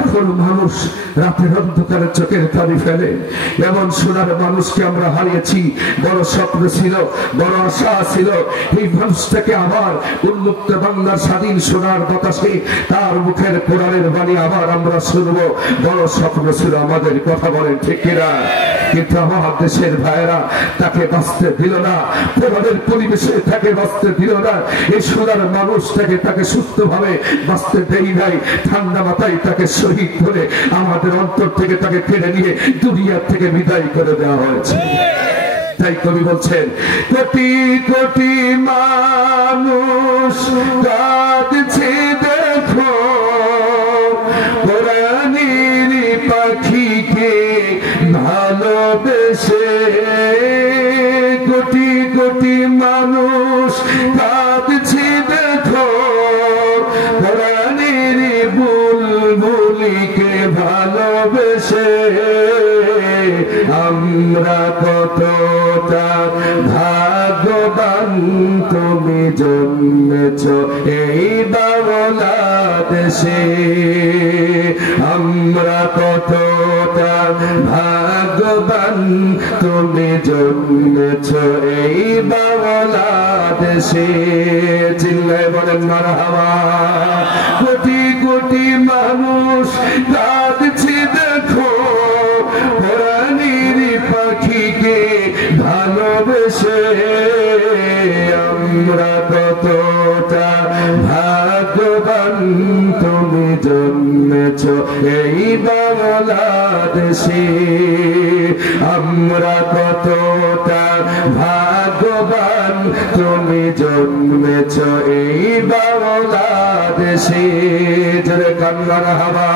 এখন মানুষ রাতের অন্ধকারে চোখের পানি ফেলে। এমন সোনার মানুষকে আমরা হারিয়েছি। বড় স্বপ্ন ছিল, বড় আশা ছিল, এই মানুষটাকে আবার উন্মুক্ত বাংলার স্বাধীন সোনার বাতাসে তার মুখের কোরআনের বাণী আবার আমরা শুনবো। বড় স্বপ্ন ছিল আমাদের, কথা বলেন ঠিক কিনা? কিন্তু আমার দেশের ভাইরা তাকে বাঁচতে দিল না, কোরআনের পরিবেশে তাকে বাঁচতে দিল না। এই সোনার মানুষটাকে তাকে সুস্থভাবে বাঁচতে দেই নাই। ঠান্ডা মাথায় তাকে শহীদ করে আমাদের অন্তর থেকে তাকে কেড়ে নিয়ে দুনিয়া থেকে বিদায় করে দেওয়া হয়েছে। তাই কবি বলছেন, কোটি কোটি মানুষ কাঁদছে দেখো, কোরআনের পাখিকে ভালোবেসে। কোটি কোটি মানুষ কাঁদছে দেখো, কোরআনের বুলবুলিকে ভালোবেসে। আমরা কতটা ভাগ্যবান, তুমি জন্মেছ এই বাংলাদেশে। আমরা কতটা ভাগ্যবান, তুমি জন্মেছ এই বাংলাদেশে। চিল্লায় বলেন মারহাবা। কোটি কোটি মানুষ কাঁদছে দেখো, কোরআনের পাখিকে ভালোবেসে। আমরা কতটা ভাগ্যবান, তুমি জন্মেছ এই বাংলাদেশে। আমরা কতটা ভাগ্যবান, তুমি জন্মেছ এই বাংলাদেশে। জোরে কান্নার হাওয়া।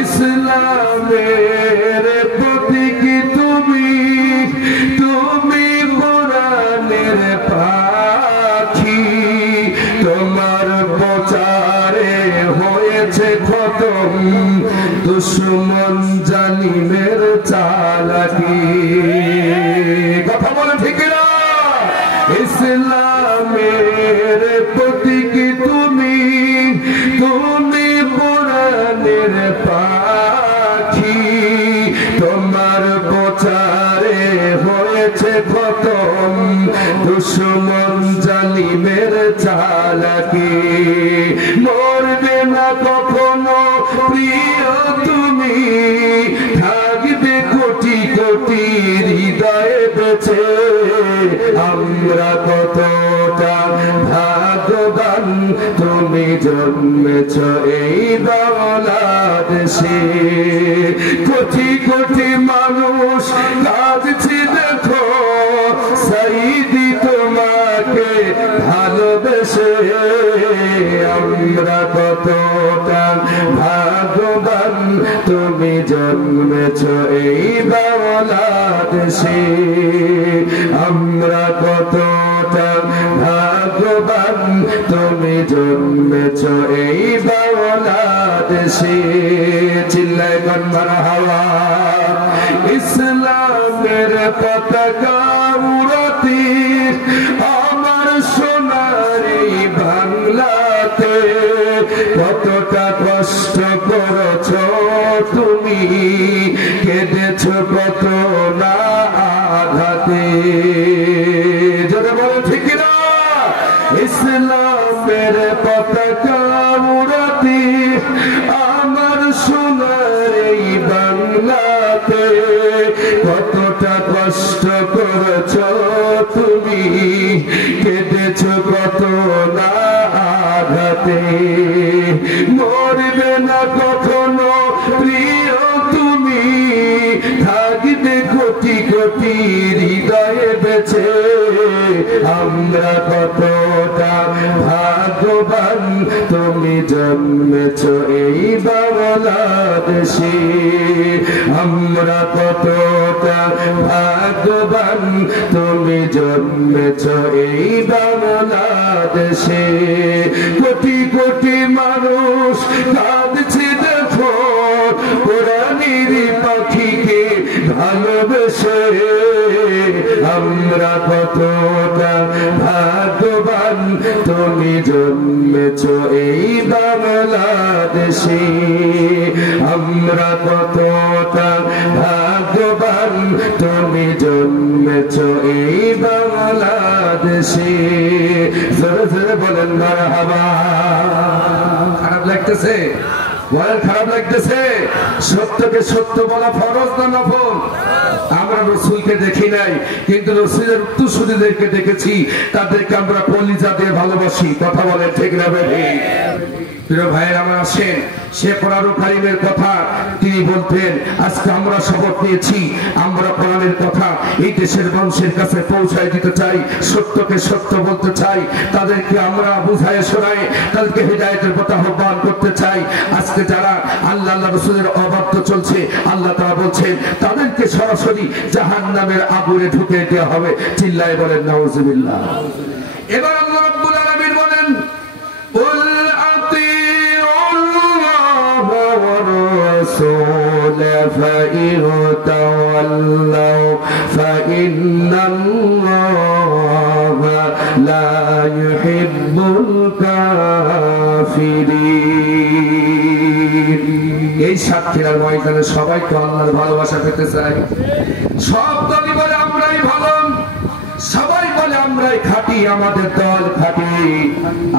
ইসলামের প্রতীক তুমি, তুমি কোরআনের পাখি। তোমার প্রচারে হয়েছে খতম দুশ্মন প্রাণের প্রতীক তুমি, তুমি পুরাণের পাখি, তোমার প্রচারে হয়েছে খতম দুশমন জালিমের চালাকি। মরবে না কখনো প্রিয় তুমি, থাকবে কোটি কোটি হৃদয়ে বেঁচে। আমরা কতটা ভাগ্যবান তুমি জন্মেছ এই বাংলাদেশে। কোটি কোটি মানুষ কাঁদছে দেখো, সাইদি তোমাকে ভালোবেসে। আমরা কতটা ভাগ্যবান তুমি জন্মেছ এই বাংলাদেশে। আমরা কতটা ভাগ্যবান তুমি জন্মেছ এই বাংলাদেশে। চিল্লায় গান মারহাবা। ইসলামের পতাকা উড়াতে আমার সোনারি বাংলাতে, কতটা কষ্ট করেছ তুমি, কেঁদেছ কত না আঘাতে। যদি বলো ঠিক না, ইসলামের পতাকা উড়াতে আমার সোনার এই বাংলাতে, কতটা কষ্ট করেছ তুমি, কেঁদেছ কত না আঘাতে। মরবে না কখনো প্রিয় তুমি, থাকবে কোটি কোটি হৃদয়ে বেঁচে। আমরা কতটা ভাগ্যবান তুমি জন্মেছ এই বাংলাদেশে। আমরা কতটা ভাগ্যবান তুমি জন্মেছ এই বাংলাদেশে। কোটি কোটি মানুষ কাঁদছে দেখো, কোরআনের পাখিকে ভালোবেসে। আমরা কতটা ভাগ্যবান তুমি জন্মেছ এই বাংলাদেশে। আমরা কতটা ভাগ্যবান তুমি জন্মেছ এই বাংলাদেশে। জোরে জোরে বলেন মারহাবা। খারাপ লাগতেছে? বলেন খারাপ লাগতেছে? সত্যকে সত্য বলা ফরজ না নফল? আমরা রসুলকে দেখি নাই, কিন্তু রসুলের উত্তরসূরিদেরকে দেখেছি, তাদেরকে আমরা কলিজা দিয়ে ভালোবাসি। কথা বলেন ঠিক না বেঠি? প্রিয় ভাইয়ের আমার আসেন, সে কোরআন কারীমের কথা তিনি বলতেন। আজকে আমরা শপথ নিয়েছি, আমরা কোরআনের কথা এই দেশের মানুষের কাছে পৌঁছায় দিতে চাই, সত্যকে সত্য বলতে চাই, তাদেরকে আমরা বুঝায় শোনায়, তাদেরকে হিদায়াতের পথে আহ্বান করতে চাই। আজকে যারা আল্লাহ আল্লাহ রাসূলের অবাধ্য চলছে, আল্লাহ তাআলা বলছেন তাদেরকে সরাসরি জাহান্নামের আগুনে ঢুকিয়ে দেওয়া হবে। চিল্লায় বলেন নাউজুবিল্লাহ। এবার আল্লাহ রাব্বুল আলামিন বলেন, فإن تولوا فإن الله لا يحب الكافرين। এই সাতক্ষীরার ময়দানে সবাই তো আল্লাহর ভালোবাসা পেতে চায়। সব দলই বলে আমরাই ভালো, সবাই বলে আমরাই খাঁটি, আমাদের দল খাঁটি।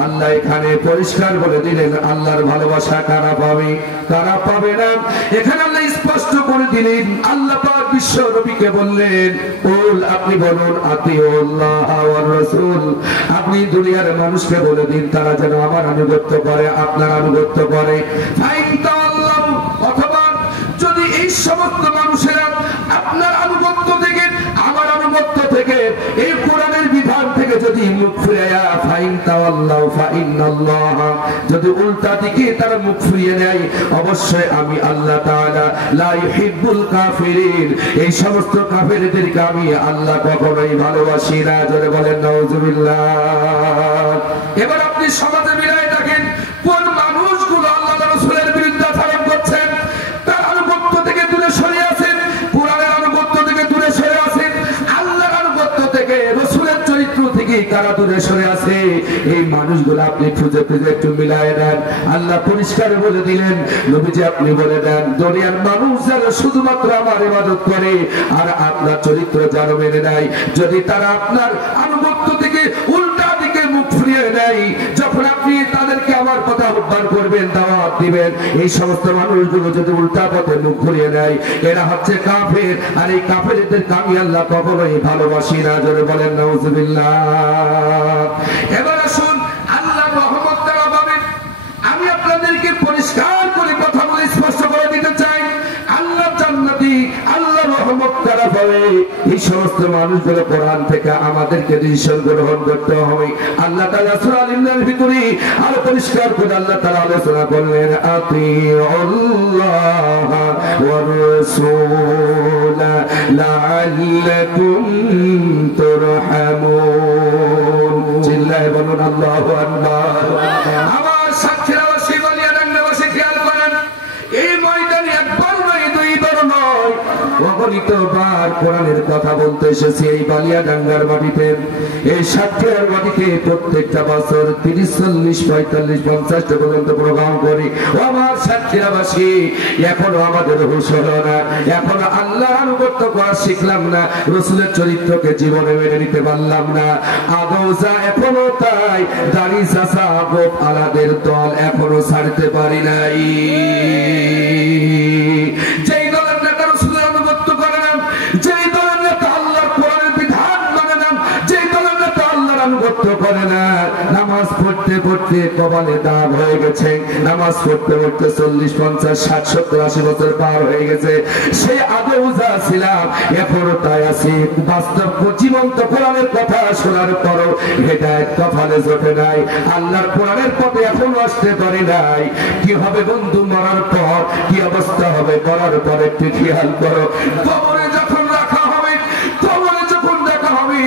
আল্লাহ এখানে পরিষ্কার বলে দিলেন আল্লাহর ভালোবাসা কারা পাবে কারা পাবে না। এখানে আল্লাহ স্পষ্ট করে দিলেন। আল্লাহ পাক বিশ্ব নবীকে বললেন, কুল আপনি বলুন আতিউল্লাহ ওয়ার রাসূল। আপনি দুনিয়ার মানুষকে বলে দিন তারা যেন আমার আনুগত্য করে, আপনার আনুগত্য করে। ফাইন তাআল্লাহু, অথবা যদি এই সমস্ত মানুষেরা আপনার আনুগত্য থেকে, আমার আনুগত্য থেকে, এই কোরআনের বিধান থেকে যদি মুখ ফিরায়া, ফাইন তাওয়াল্লাহু ফাইন্নাল্লাহ, যদি উল্টা দিকে তারা মুখ ফিরিয়ে নেয়, অবশ্যই আমি আল্লাহ তাআলা লা ইউহিব্বুল কাফিরিন, এই সমস্ত কাফেরদেরকে আমি আল্লাহ কখনোই ভালোবাসি না। জোরে বলেন নাউজুবিল্লাহ। এবার আপনি সমাজে মিলাই দেখেন কোন মানুষগুলো আল্লাহ রাসূলের বিরুদ্ধে আচরণ করছেন, তার আনুগত্য থেকে দূরে সরে আছেন, কোরআনের আনুগত্য থেকে দূরে সরে আছেন, আল্লাহর আনুগত্য থেকে, রাসূলের চরিত্র থেকে যারা দূরে সরে আছে এই মানুষগুলো আপনি খুঁজে খুঁজে একটু মিলায় দেন। আল্লাহ পরিষ্কার বলে দিলেন, নবীজি আপনি বলে দেন দুনিয়ার মানুষ যারা শুধুমাত্র আমার ইবাদত করে আর আপনার চরিত্র যারা মেনে নেয়, যদি তারা আপনার আনুগত্য থেকে উল্টা দিকে মুখ ফিরিয়ে নেয়, যখন আপনি তাদেরকে আমার কথা আহ্বান করবেন, দাওয়াত দিবেন, এই সমস্ত মানুষগুলো যদি উল্টা পথে মুখ ঘুরিয়ে নেয়, এরা হচ্ছে কাফের। আর এই কাফেরদেরকে আমি আল্লাহ কখনোই ভালোবাসি না। জোরে বলেন নাউজুবিল্লাহ। এবার আসুন আল্লাহর রহমত তারা পাবেন। আমি আপনাদেরকে পরিষ্কার করে কথা বলে স্পষ্ট করে দিতে চাই, আল্লাহ জান্নাতি, আল্লাহ রহমত তারা পাবে। এই সমস্ত মানুষগুলো কোরআন থেকে আমাদেরকে ডিসিশন গ্রহণ করতে হবে। আল্লাহ তাআলা সূরা আল-ইমরানের ভিতরে আরো পরিষ্কার করে আল্লাহ তাআলা আলোচনা করলেন, আতিউল্লাহ ওয়া রাসূল লাআল্লাকুম তুরহামুন। চিল্লায়ে বলুন আল্লাহু আকবার। আমার সাক্ষীরাবাসী বালিয়াডাঙ্গাবাসী খেয়াল করেন, এই ময়দানে একবার নয়, দুইবার নয়, অগণিতবার কোরআনের কথা বলতে এসেছি এই বালিয়াডাঙ্গার মাটিতে, এই সাতক্ষীরার মাটিতে। প্রত্যেকটা বছর 30, 40, 45, 50টা পর্যন্ত প্রোগ্রাম করি। আমার সাতক্ষীরাবাসী এখনো আমাদের হুঁশ হলো না, এখনো আল্লাহর আনুগত্য করা শিখলাম না, রসুলের চরিত্রকে জীবনে মেনে নিতে পারলাম না। আদৌ যা এখনো তাই, দাড়ি চাচা গোপ আলাদের দল এখনো ছাড়তে পারি নাই। যেই দলের নেতা রসুলের আনুগত্য করে না, যেই দলের নেতা আল্লাহর কোরআনের বিধান মানে না, যেই দলের নেতা আল্লাহর আনুগত্য করে না, নামাজ পড়তে পড়তে কপালে দাগ হয়ে গেছে, নামাজ পড়তে পড়তে 40, 50, 60, 70, 80 বছর পার হয়ে গেছে, সে আদৌ যা ছিলাম এখনো তাই আছি। বাস্তব জীবন্ত কোরআনের কথা শোনার পরও হেদায়েত কপালে জোটে নাই, আল্লাহর কোরআনের পথে এখনো আসতে পারি নাই। কি হবে বন্ধু মরার পর, কি অবস্থা হবে মরার পর, একটু খেয়াল করো। কবরে যখন রাখা হবে, কবরে যখন রাখা হবে,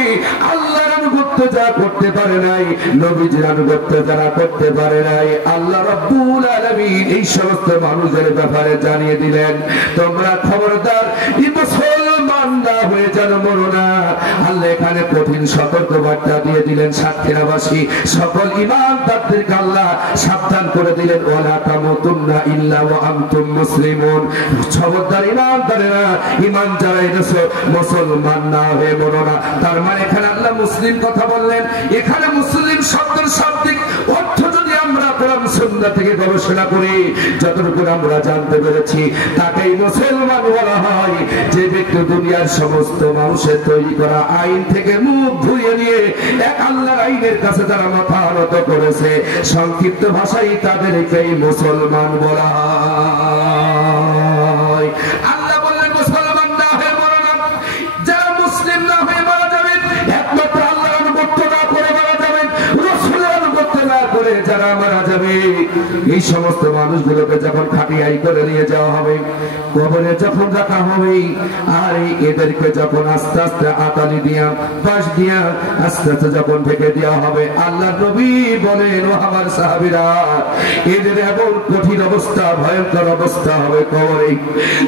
আল্লাহর আনুগত্য যা করতে পারে নাই, নবীজির আনুগত্য যারা করতে পারে নাই, আল্লাহ রাব্বুল আলামিন এই সমস্ত মানুষের ব্যাপারে জানিয়ে দিলেন, তোমরা খবরদার এই মুসলমান না হয়ে যেন মরো না। আল্লাহ এখানে কঠিন সতর্কবার্তা দিয়ে দিলেন সাতক্ষীরাবাসী সকল ঈমানদারদেরকে আল্লাহ সাবধান করে দিলেন, ওয়ালা তামুতুন্না ইল্লা ওয়া আনতুম মুসলিমুন। খবরদার ঈমানদারেরা, ঈমান যারা এনেছো, মুসলমান না হয়ে মরো না। তার মানে এখানে আল্লাহ মুসলিম কথা বললেন। এখানে মুসলিম শব্দের শাব্দিক অর্থ যদি আমরা কোরআন সুন্নাহ থেকে গবেষণা করি, যতটুকু আমরা জানতে পেরেছি, তাকেই মুসলমান বলা হয় যে ব্যক্তি দুনিয়ার সমস্ত মানুষের তৈরি করা আইন থেকে মুখ ঘুরিয়ে নিয়ে এক আল্লাহর আইনের কাছে তারা মাথা নত করেছে, সংক্ষিপ্ত ভাষায় তাদেরকেই মুসলমান বলা হয়। আল্লাহ বললেন মুসলমান না হয়ে মরো না। যারা মুসলিম না হয়ে মারা যাবেন, একমাত্র আল্লাহর আনুগত্য না করে মারা যাবেন, রাসূলের আনুগত্য না করে যারা মারা যাবে, এই সমস্ত মানুষগুলোকে যখন খাটিয়াই করে নিয়ে যাওয়া হবে, কবরে যখন রাখা হবে, আর এদেরকে যখন আস্তে আস্তে আতালি দিয়া, বাঁশ দিয়া আস্তে আস্তে যখন ঢেকে দেওয়া হবে, আল্লাহ নবী বলেন, ও আমার সাহাবীরা, এদের এমন কঠিন অবস্থা, ভয়ঙ্কর অবস্থা হবে কবরে।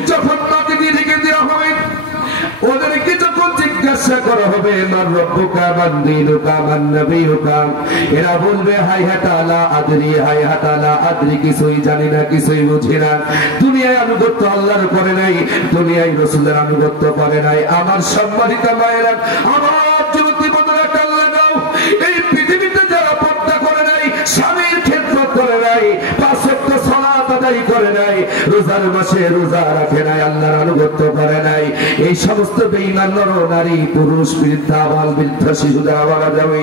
যখন মাটি দিয়ে ঢেকে দেওয়া হবে, ওদেরকে যখন জিজ্ঞাসা করা হবে, মান রব্বুকা মান দীনুকা মান নবিয়ুকা, এরা বলবে হাই হাতা লা আদরি, হাই হাতা লা আদরি, কিছুই জানি না, কিছুই বুঝি না। দুনিয়ায় আনুগত্য আল্লাহর করে নাই, দুনিয়ায় রাসূলের আনুগত্য করে নাই। আমার সম্মানিত মায়েরা, আমার যুবতী বোনেরা, কাল লাগাও, এই পৃথিবীতে যারা পর্দা করে নাই, স্বামীর খেদমত করে নাই, 5 ওয়াক্ত সালাত আদায় করে নাই, রোজার মাসে রোজা রাখে নাই, আল্লাহর আনুগত্য করে নাই, এই সমস্ত বেঈমান নর নারী পুরুষ, বৃদ্ধা বাল বৃদ্ধ শিশু যারা মারা যাবে,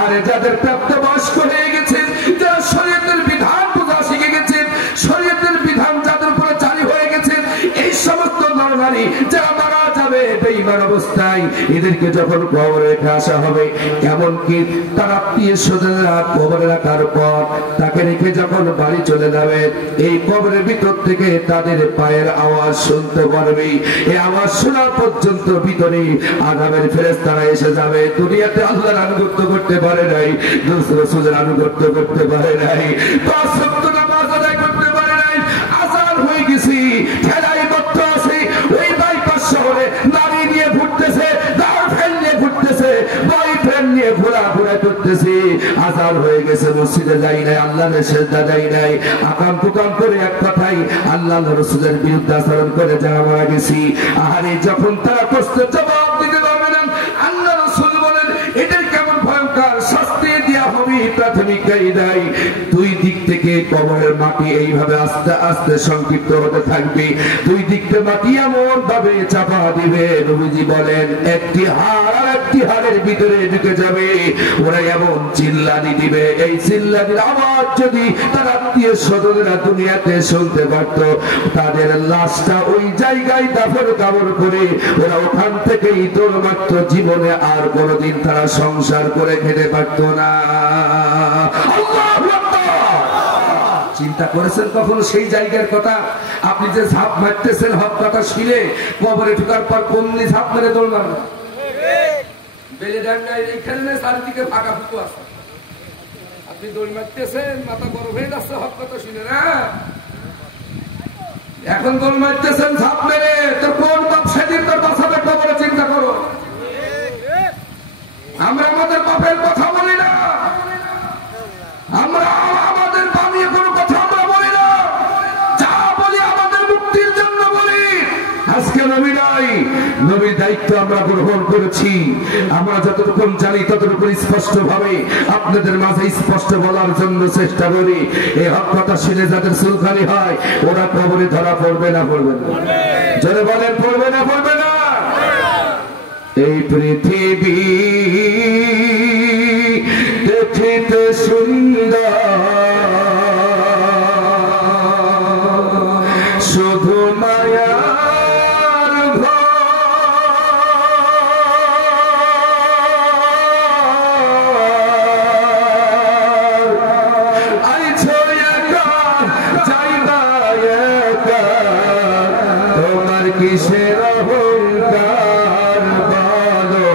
আর যাদের প্রাপ্তবয়স্ক হয়ে গেছে, যারা শরীয়তের বিধান বোঝা শিখে গেছে, শরীয়তের বিধান যাদের উপরে জারি হয়ে গেছে, এই সমস্ত নর নারী যারা মারা যাবে বেঈমান অবস্থায়, এদেরকে যখন কবরে রেখে আসা হবে, এমনকি তার আত্মীয় স্বজনেরা কবরে রাখার পর তাকে রেখে যখন বাড়ি চলে যাবে, এই কবরের ভিতর থেকে তাদের পায়ের আওয়াজ শুনতে পারবে। এই আওয়াজ শোনার পর্যন্ত ভিতরে আযাবের ফেরেশতারা এসে যাবে। দুনিয়াতে আল্লাহর আনুগত্য করতে পারে নাই, রাসূলের আনুগত্য করতে পারে নাই, 5 ওয়াক্ত নামাজ আদায় করতে পারে নাই, আযান হয়ে গেছে, ঠেলাই করতে আছে, ওই বাইপাস শহরে নারী নিয়ে ঘুরতেছে, গার্লফ্রেন্ড নিয়ে ঘুরতেছে, বয়ফ্রেন্ড নিয়ে ঘোরাঘুরি করতেছি, আজান হয়ে গেছে, মসজিদে যাই নাই, আল্লাহর সেজদা যাই নাই, আকাম কুকাম করে এক কথাই আল্লাহর রাসূলের বিরুদ্ধে আচরণ করে যারা মারা গেছি। আরে যখন তারা প্রশ্নের জবাব দিতে পারবে না, আল্লাহ রাসূল বলেন এটার কেমন ভয়ঙ্কর শাস্তি দেয়া হবে প্রাথমিক কায়দায়। দুই দিক থেকে কবরের মাটি এইভাবে আস্তে আস্তে সংক্ষিপ্ত হতে থাকবে, দুই দিক থেকে মাটি এমন ভাবে চাপা দিবে, নবীজি বলেন একটি হাড় আর একটি হাড়ের ভিতরে ঢুকে যাবে। ওরা এমন চিল্লানি দিবে, এই চিল্লানির আওয়াজ যদি তার আত্মীয় স্বজনেরা দুনিয়াতে শুনতে পারত, তাদের লাশটা ওই জায়গায় দাফন কাবর করে ওরা ওখান থেকেই দৌড় মারত, জীবনে আর কোনোদিন তারা সংসার করে খেতে পারত না। চিন্তা করেছেন কখনো সেই জায়গার কথা? আপনি যে ঝাঁপ মারতেছেন হক কথা শুনে, কবরে ঢোকার পর কমনি ঝাঁপ মেরে দৌড় মারবেন, এইখানে চারিদিকে ফাঁকা ফুকু আছে, আপনি দৌড় মারতেছেন, মাথা গরম হয়ে যাচ্ছে হক কথা শুনে না। এখন দৌড় মারতেছেন ঝাঁপ মেরে, তোর কোন বাপ সেদিন তোর বাঁচাবে কবরে চিন্তা করো। আমরা আমাদের বাপের কথা বলি না, আমরা আমাদের বানিয়ে কোনো কথা আমরা বলি না, যা বলি আমাদের মুক্তির জন্য বলি। আজকে নবী নাই, নবীর দায়িত্ব আমরা গ্রহণ করেছি, আমরা যতটুকু জানি ততটুকু স্পষ্ট ভাবে আপনাদের মাঝে স্পষ্ট বলার জন্য চেষ্টা করি। এই হক কথা শুনে যাদের চুলখানি হয় ওরা কবরে ধরা পড়বে না, পড়বে না? যারা বলেন পড়বে না, পড়বে না? এই পৃথিবী দেখিতে সুন্দর, শুধু মায়ার ঘর, আইছো একা যাইবা একা, তোমার কিসের অহংকার বলো,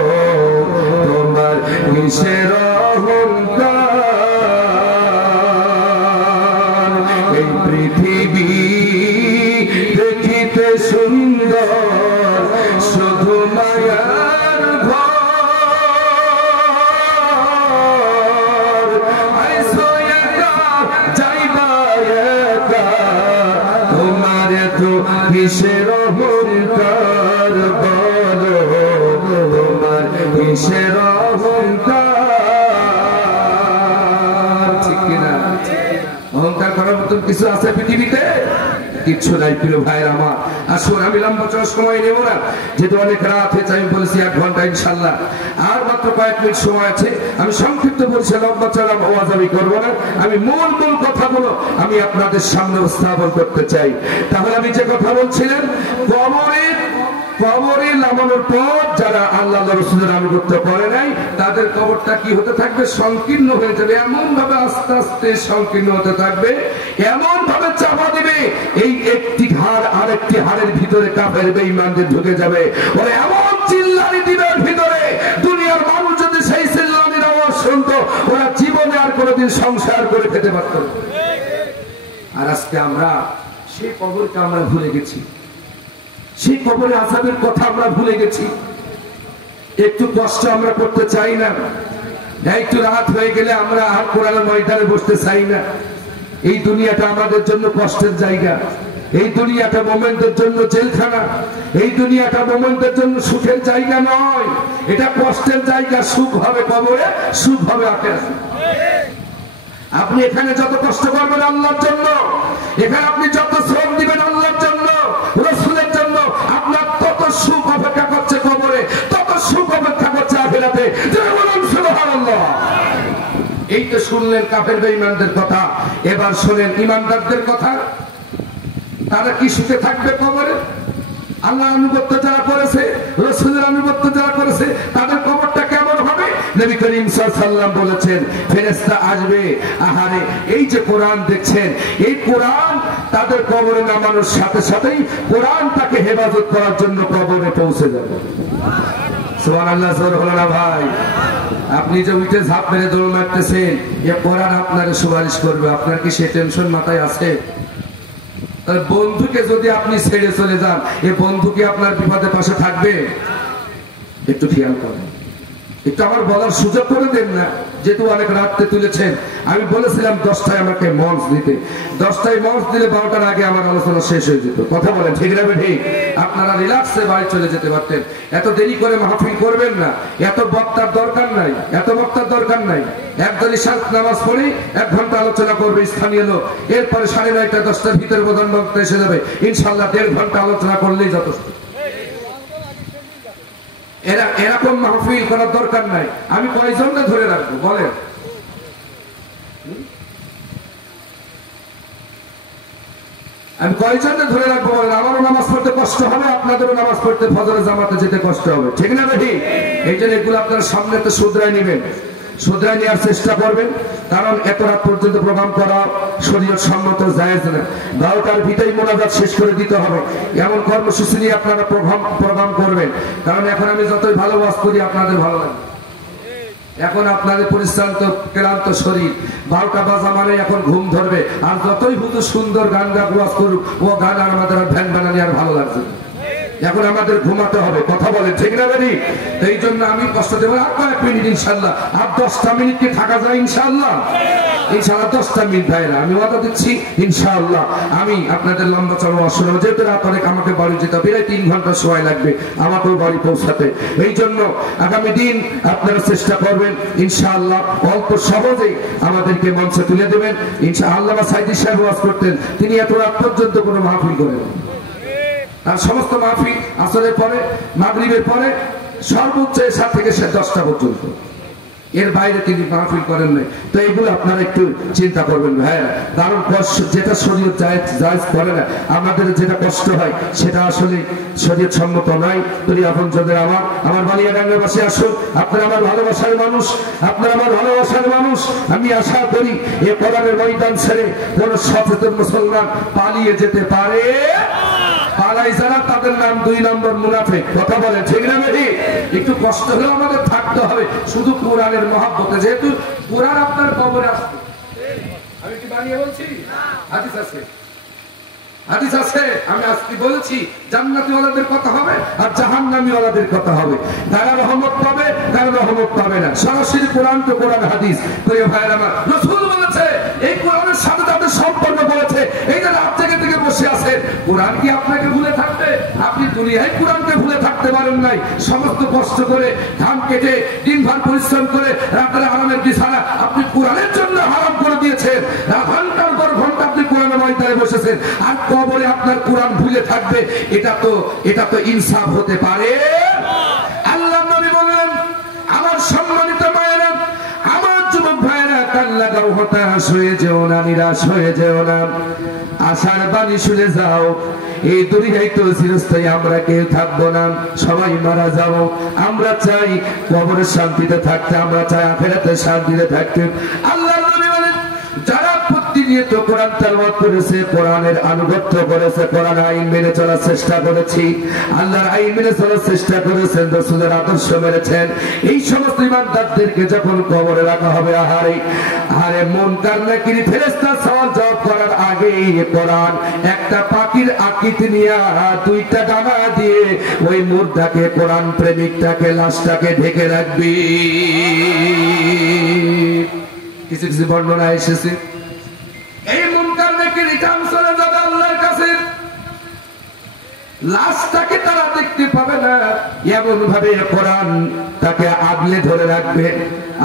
তোমার কিসের অহংকার। এই পৃথিবী দেখিতে সুন্দর, শুধু মায়ার ঘর, আইছো একা যাইবা একা, তোমার তো কিসের অহংকার বলো, তোমার কিসের অহংকার। ঠিক কিনা? অহংকার করার মতন কিছু আছে পৃথিবীতে? কিচ্ছু নাই প্রিয় ভাইয়ের আমার। আসুন, আমি লম্বা চড়ার সময় নেব না, যেহেতু অনেক রাত হয়েছে, আমি বলেছি 1 ঘন্টা ইনশাল্লাহ, আর মাত্র কয়েক মিনিট সময় আছে। আমি সংক্ষিপ্ত বলছি, লম্বা চড়া আওয়াজ আমি করবো না, আমি মূল কথাগুলো আমি আপনাদের সামনে উপস্থাপন করতে চাই। তাহলে আমি যে কথা বলছিলাম, কবরে নামানোর পর যারা আল্লাহ রাসূলের আনুগত্য করে নাই তাদের কবরটা কি হতে থাকবে? সংকীর্ণ হয়ে যাবে, এমন ভাবে আস্তে আস্তে সংকীর্ণ হতে থাকবে, এমন ভাবে চাপা দিবে, এই একটি হাড় আরেকটি হাড়ের ভিতরে কাফের বেঈমানদের ঢুকে যাবে। ওরা এমন চিল্লানি দিবে ভিতরে, দুনিয়ার মানুষ যদি সেই চিল্লানির আওয়াজ শুনতো, ওরা জীবনে আর কোনোদিন সংসার করে খেতে পারত না। আর আজকে আমরা সেই কবরকে আমরা ভুলে গেছি, সেই কবরে আযাবের কথা আমরা ভুলে গেছি। একটু কষ্ট আমরা করতে চাই না, একটু রাত হয়ে গেলে আমরা আর কোরআনের ময়দানে বসতে চাই না। এই দুনিয়াটা আমাদের জন্য কষ্টের জায়গা, এই দুনিয়াটা মোমেন্টের জন্য জেলখানা, এই দুনিয়াটা মোমেন্টের জন্য সুখের জায়গা নয়, এটা কষ্টের জায়গা। সুখ হবে কবরে, সুখ হবে আখিরাতে। আপনি এখানে যত কষ্ট করবেন আল্লাহর জন্য, এখানে আপনি যত শ্রম দিবেন আল্লাহর জন্য, রাসূলের জন্য, আপনার তত সুখ অপেক্ষা করছে কবরে, তত সুখ অপেক্ষা করছে আখিরাতে। বলুন সুবহানাল্লাহ। এই তো শুনলেন কাফের বেঈমানদের কথা, এবার শুনেন ঈমানদারদের কথা। তারা কি সুখে থাকবে কবরে? আল্লাহ আনুগত্য যারা করেছে, রাসূলের আনুগত্য যারা করেছে, তাদের কবরটা কেমন হবে? নবী করিম সাল্লাল্লাহু আলাইহি ওয়াসাল্লাম বলেছেন, ফেরেশতা আসবে। আহারে, এই যে কোরআন দেখছেন, এই কোরআন তাদের কবরে নামানোর সাথে সাথেই কোরআন তাকে হেফাজত করার জন্য কবরে পৌঁছে যাবে। সুবহানাল্লাহ। সুবহানাল্লাহ। ভাই, আপনি যে উঠে ঝাঁপ মেরে দৌড় মারতেছেন, এ কোরআন আপনার সুপারিশ করবে। আপনার কি সে টেনশন মাথায় আছে? বন্ধুকে যদি আপনি ছেড়ে চলে যান, এ বন্ধু কি আপনার বিপদে পাশে থাকবে? একটু খেয়াল করেন, একটু আমার বলার সুযোগ করে দেন না। যেহেতু অনেক রাত্রে তুলেছেন, আমি বলেছিলাম 10টায় আমাকে মঞ্চ দিতে। 10টায় মঞ্চ দিলে 12টার আগে আমার আলোচনা শেষ হয়ে যেত। কথা বলেন ঠিক না ঠিক? আপনারা রিল্যাক্সে বাড়ি চলে যেতে পারতেন। এত দেরি করে মাহফিল করবেন না, এত বক্তার দরকার নাই, এত বক্তার দরকার নাই। একদল ইশার নামাজ পড়ে 1 ঘন্টা আলোচনা করবে স্থানীয় লোক, এরপরে 9:30 10টার ভিতরে প্রধান বক্তা এসে যাবে, ইনশাল্লাহ 1.5 ঘন্টা আলোচনা করলেই যথেষ্ট। এরকম মাহফিল করার দরকার নাই। আমি কয়জনকে ধরে রাখবো বলেন? আমি কয়জনকে ধরে রাখবো বলেন? আমারও নামাজ পড়তে কষ্ট হবে, আপনাদেরও নামাজ পড়তে ফজরের জামাতে যেতে কষ্ট হবে, ঠিক না বেটি? এই জন্য এগুলো আপনারা সামনে তো শুধরাই নেবেন, শুধরাই নেওয়ার চেষ্টা করবেন। কারণ এত রাত পর্যন্ত প্রোগ্রাম করা শরীয়ত সম্মত জায়েজ না। 12টার ভিতরেই মোনাজাত শেষ করে দিতে হবে, এমন কর্মসূচি নিয়ে আপনারা প্রোগ্রাম করবেন। কারণ এখন আমি যতই ভালো ওয়াজ করি আপনাদের ভালো লাগে। এখন আপনাদের পরিশ্রান্ত ক্লান্ত শরীর, 12টা বাজা মানে এখন ঘুম ধরবে। আর যতই হুজুর সুন্দর গান ওয়াজ করুক, ও গান আর আমাদের ভ্যান বানানি আর ভালো লাগছে। এখন আমাদের ঘুমাতে হবে, কথা বলে ঠিক না বেরি? এই জন্য আমি কষ্ট দেবো। আর কয়েক মিনিট ইনশাল্লাহ, আর 10টা মিনিট কি থাকা যায় ইনশাল্লাহ? ইনশাল্লাহ 10টা মিনিট ভাইরা আমি ওয়াদা দিচ্ছি ইনশাআল্লাহ আমি আপনাদের লম্বা চলো আসলে যেহেতু রাত অনেক আমাকে বাড়ি যেতে হবে, প্রায় 3 ঘন্টা সময় লাগবে আমাকেও বাড়ি পৌঁছাতে। এই জন্য আগামী দিন আপনারা চেষ্টা করবেন ইনশাআল্লাহ অল্প সহজেই আমাদেরকে মঞ্চে তুলে দেবেন ইনশাআল্লাহ। সাইদি সাহেব ওয়াজ করতেন, তিনি এত রাত পর্যন্ত কোনো মাহফিল করেন। আর সমস্ত মাহফিল আসরের পরে, মাগরিবের পরে সর্বোচ্চ 7 থেকে 10টা পর্যন্ত, এর বাইরে তিনি মাহফিল করেন নাই। তো এইগুলো আপনারা একটু চিন্তা করবেন ভাইয়া। কারণ যেটা শরীয়ত জায়েজ করে না, আমাদের যেটা কষ্ট হয় সেটা আসলে শরীয়ত সম্মত নয়। তুমি এখন যদি আমার বালিয়াডাঙ্গার পাশে আসুন, আপনারা আমার ভালোবাসার মানুষ, আপনারা আমার ভালোবাসার মানুষ। আমি আশা করি এ কোরআনের ময়দান ছেড়ে কোন সচেতন মুসলমান পালিয়ে যেতে পারে। পালাই যারা তাদের নাম 2 নম্বর মুনাফিক, কথা বলে ঠিক না বেটি? একটু কষ্ট হলেও আমাদের থাকতে হবে শুধু কোরআনের মহব্বতে। যেহেতু কোরআন আপনার কবরে আসবে, আমি কি বানিয়ে বলছি? হাদিস আছে, হাদিস আছে। আমি আজকে বলেছি জান্নাতি ওয়ালাদের কথা হবে আর জাহান্নামী ওয়ালাদের কথা হবে। কারা রহমত পাবে, কারা রহমত পাবে না। সরাসরি কোরআন তো কোরআন হাদিস। প্রিয় ভাইরা আমার, রাসূল বলেছে, এই কোরআনের সাথে তাদের সম্পর্ক বলেছে। এই যে রাত থেকে বসে আছেন, কোরআন কি আপনাকে ভুলে থাকবে? আপনি দুনিয়ায় কোরআনকে ভুলে থাকতে পারেন নাই। সমস্ত কষ্ট করে ঘাম কেটে দিনভর পরিশ্রম করে রাতের আরামের বিছানা আপনি কোরআনের জন্য হারাম করে দিয়েছেন। ঘন্টার পর ঘন্টা আপনি কোরআনের ময়দানে বসেছেন, আর কবরে আপনার কোরআন ভুলে থাকবে। এটা তো ইনসাফ হতে পারে? আল্লাহ নবী বলেন, আমার সম্মানিত মায়েরা, আমার যুবক ভাইয়েরা, কান লাগাও, হতাশ হয়ে যেও না, নিরাশ হয়ে যেও না, আশার বাণী শুনে যাও। এই দুনিয়ায় তো চিরস্থায়ী আমরা কেউ থাকবো না, সবাই মারা যাব। আমরা চাই কবরের শান্তিতে থাকতে, আমরা চাই আখিরাতে শান্তিতে থাকতে। আল্লাহ নবী বলেন, যারা প্রতিনিয়ত কোরআন তেলাওয়াত করেছে, কোরআনের আনুগত্য করেছে, কোরআন আইন মেনে চলার চেষ্টা করেছি, আল্লাহর আইন মেনে চলার চেষ্টা করেছেন, রাসূলের আদর্শ মেনেছেন, এই সমস্ত ইমানদারদেরকে যখন কবরে রাখা হবে, আহারে মুনকার নাকির ফেরেশতা সওয়াল জবাব করার আগে কোরআন একটা পাখির আকৃতি নিয়ে 2টা ডানা দিয়ে ওই মুর্দাকে, কোরআন প্রেমিকটাকে, লাশটাকে ঢেকে রাখবি। কিছু কিছু বর্ণনা এসেছে এই মুনকার নাকির রিটার্ন চলে যাবে আল্লাহর কাছে, লাশটাকে তারা দেখতে পাবে না। এমন ভাবে কোরআন তাকে আগলে ধরে রাখবে,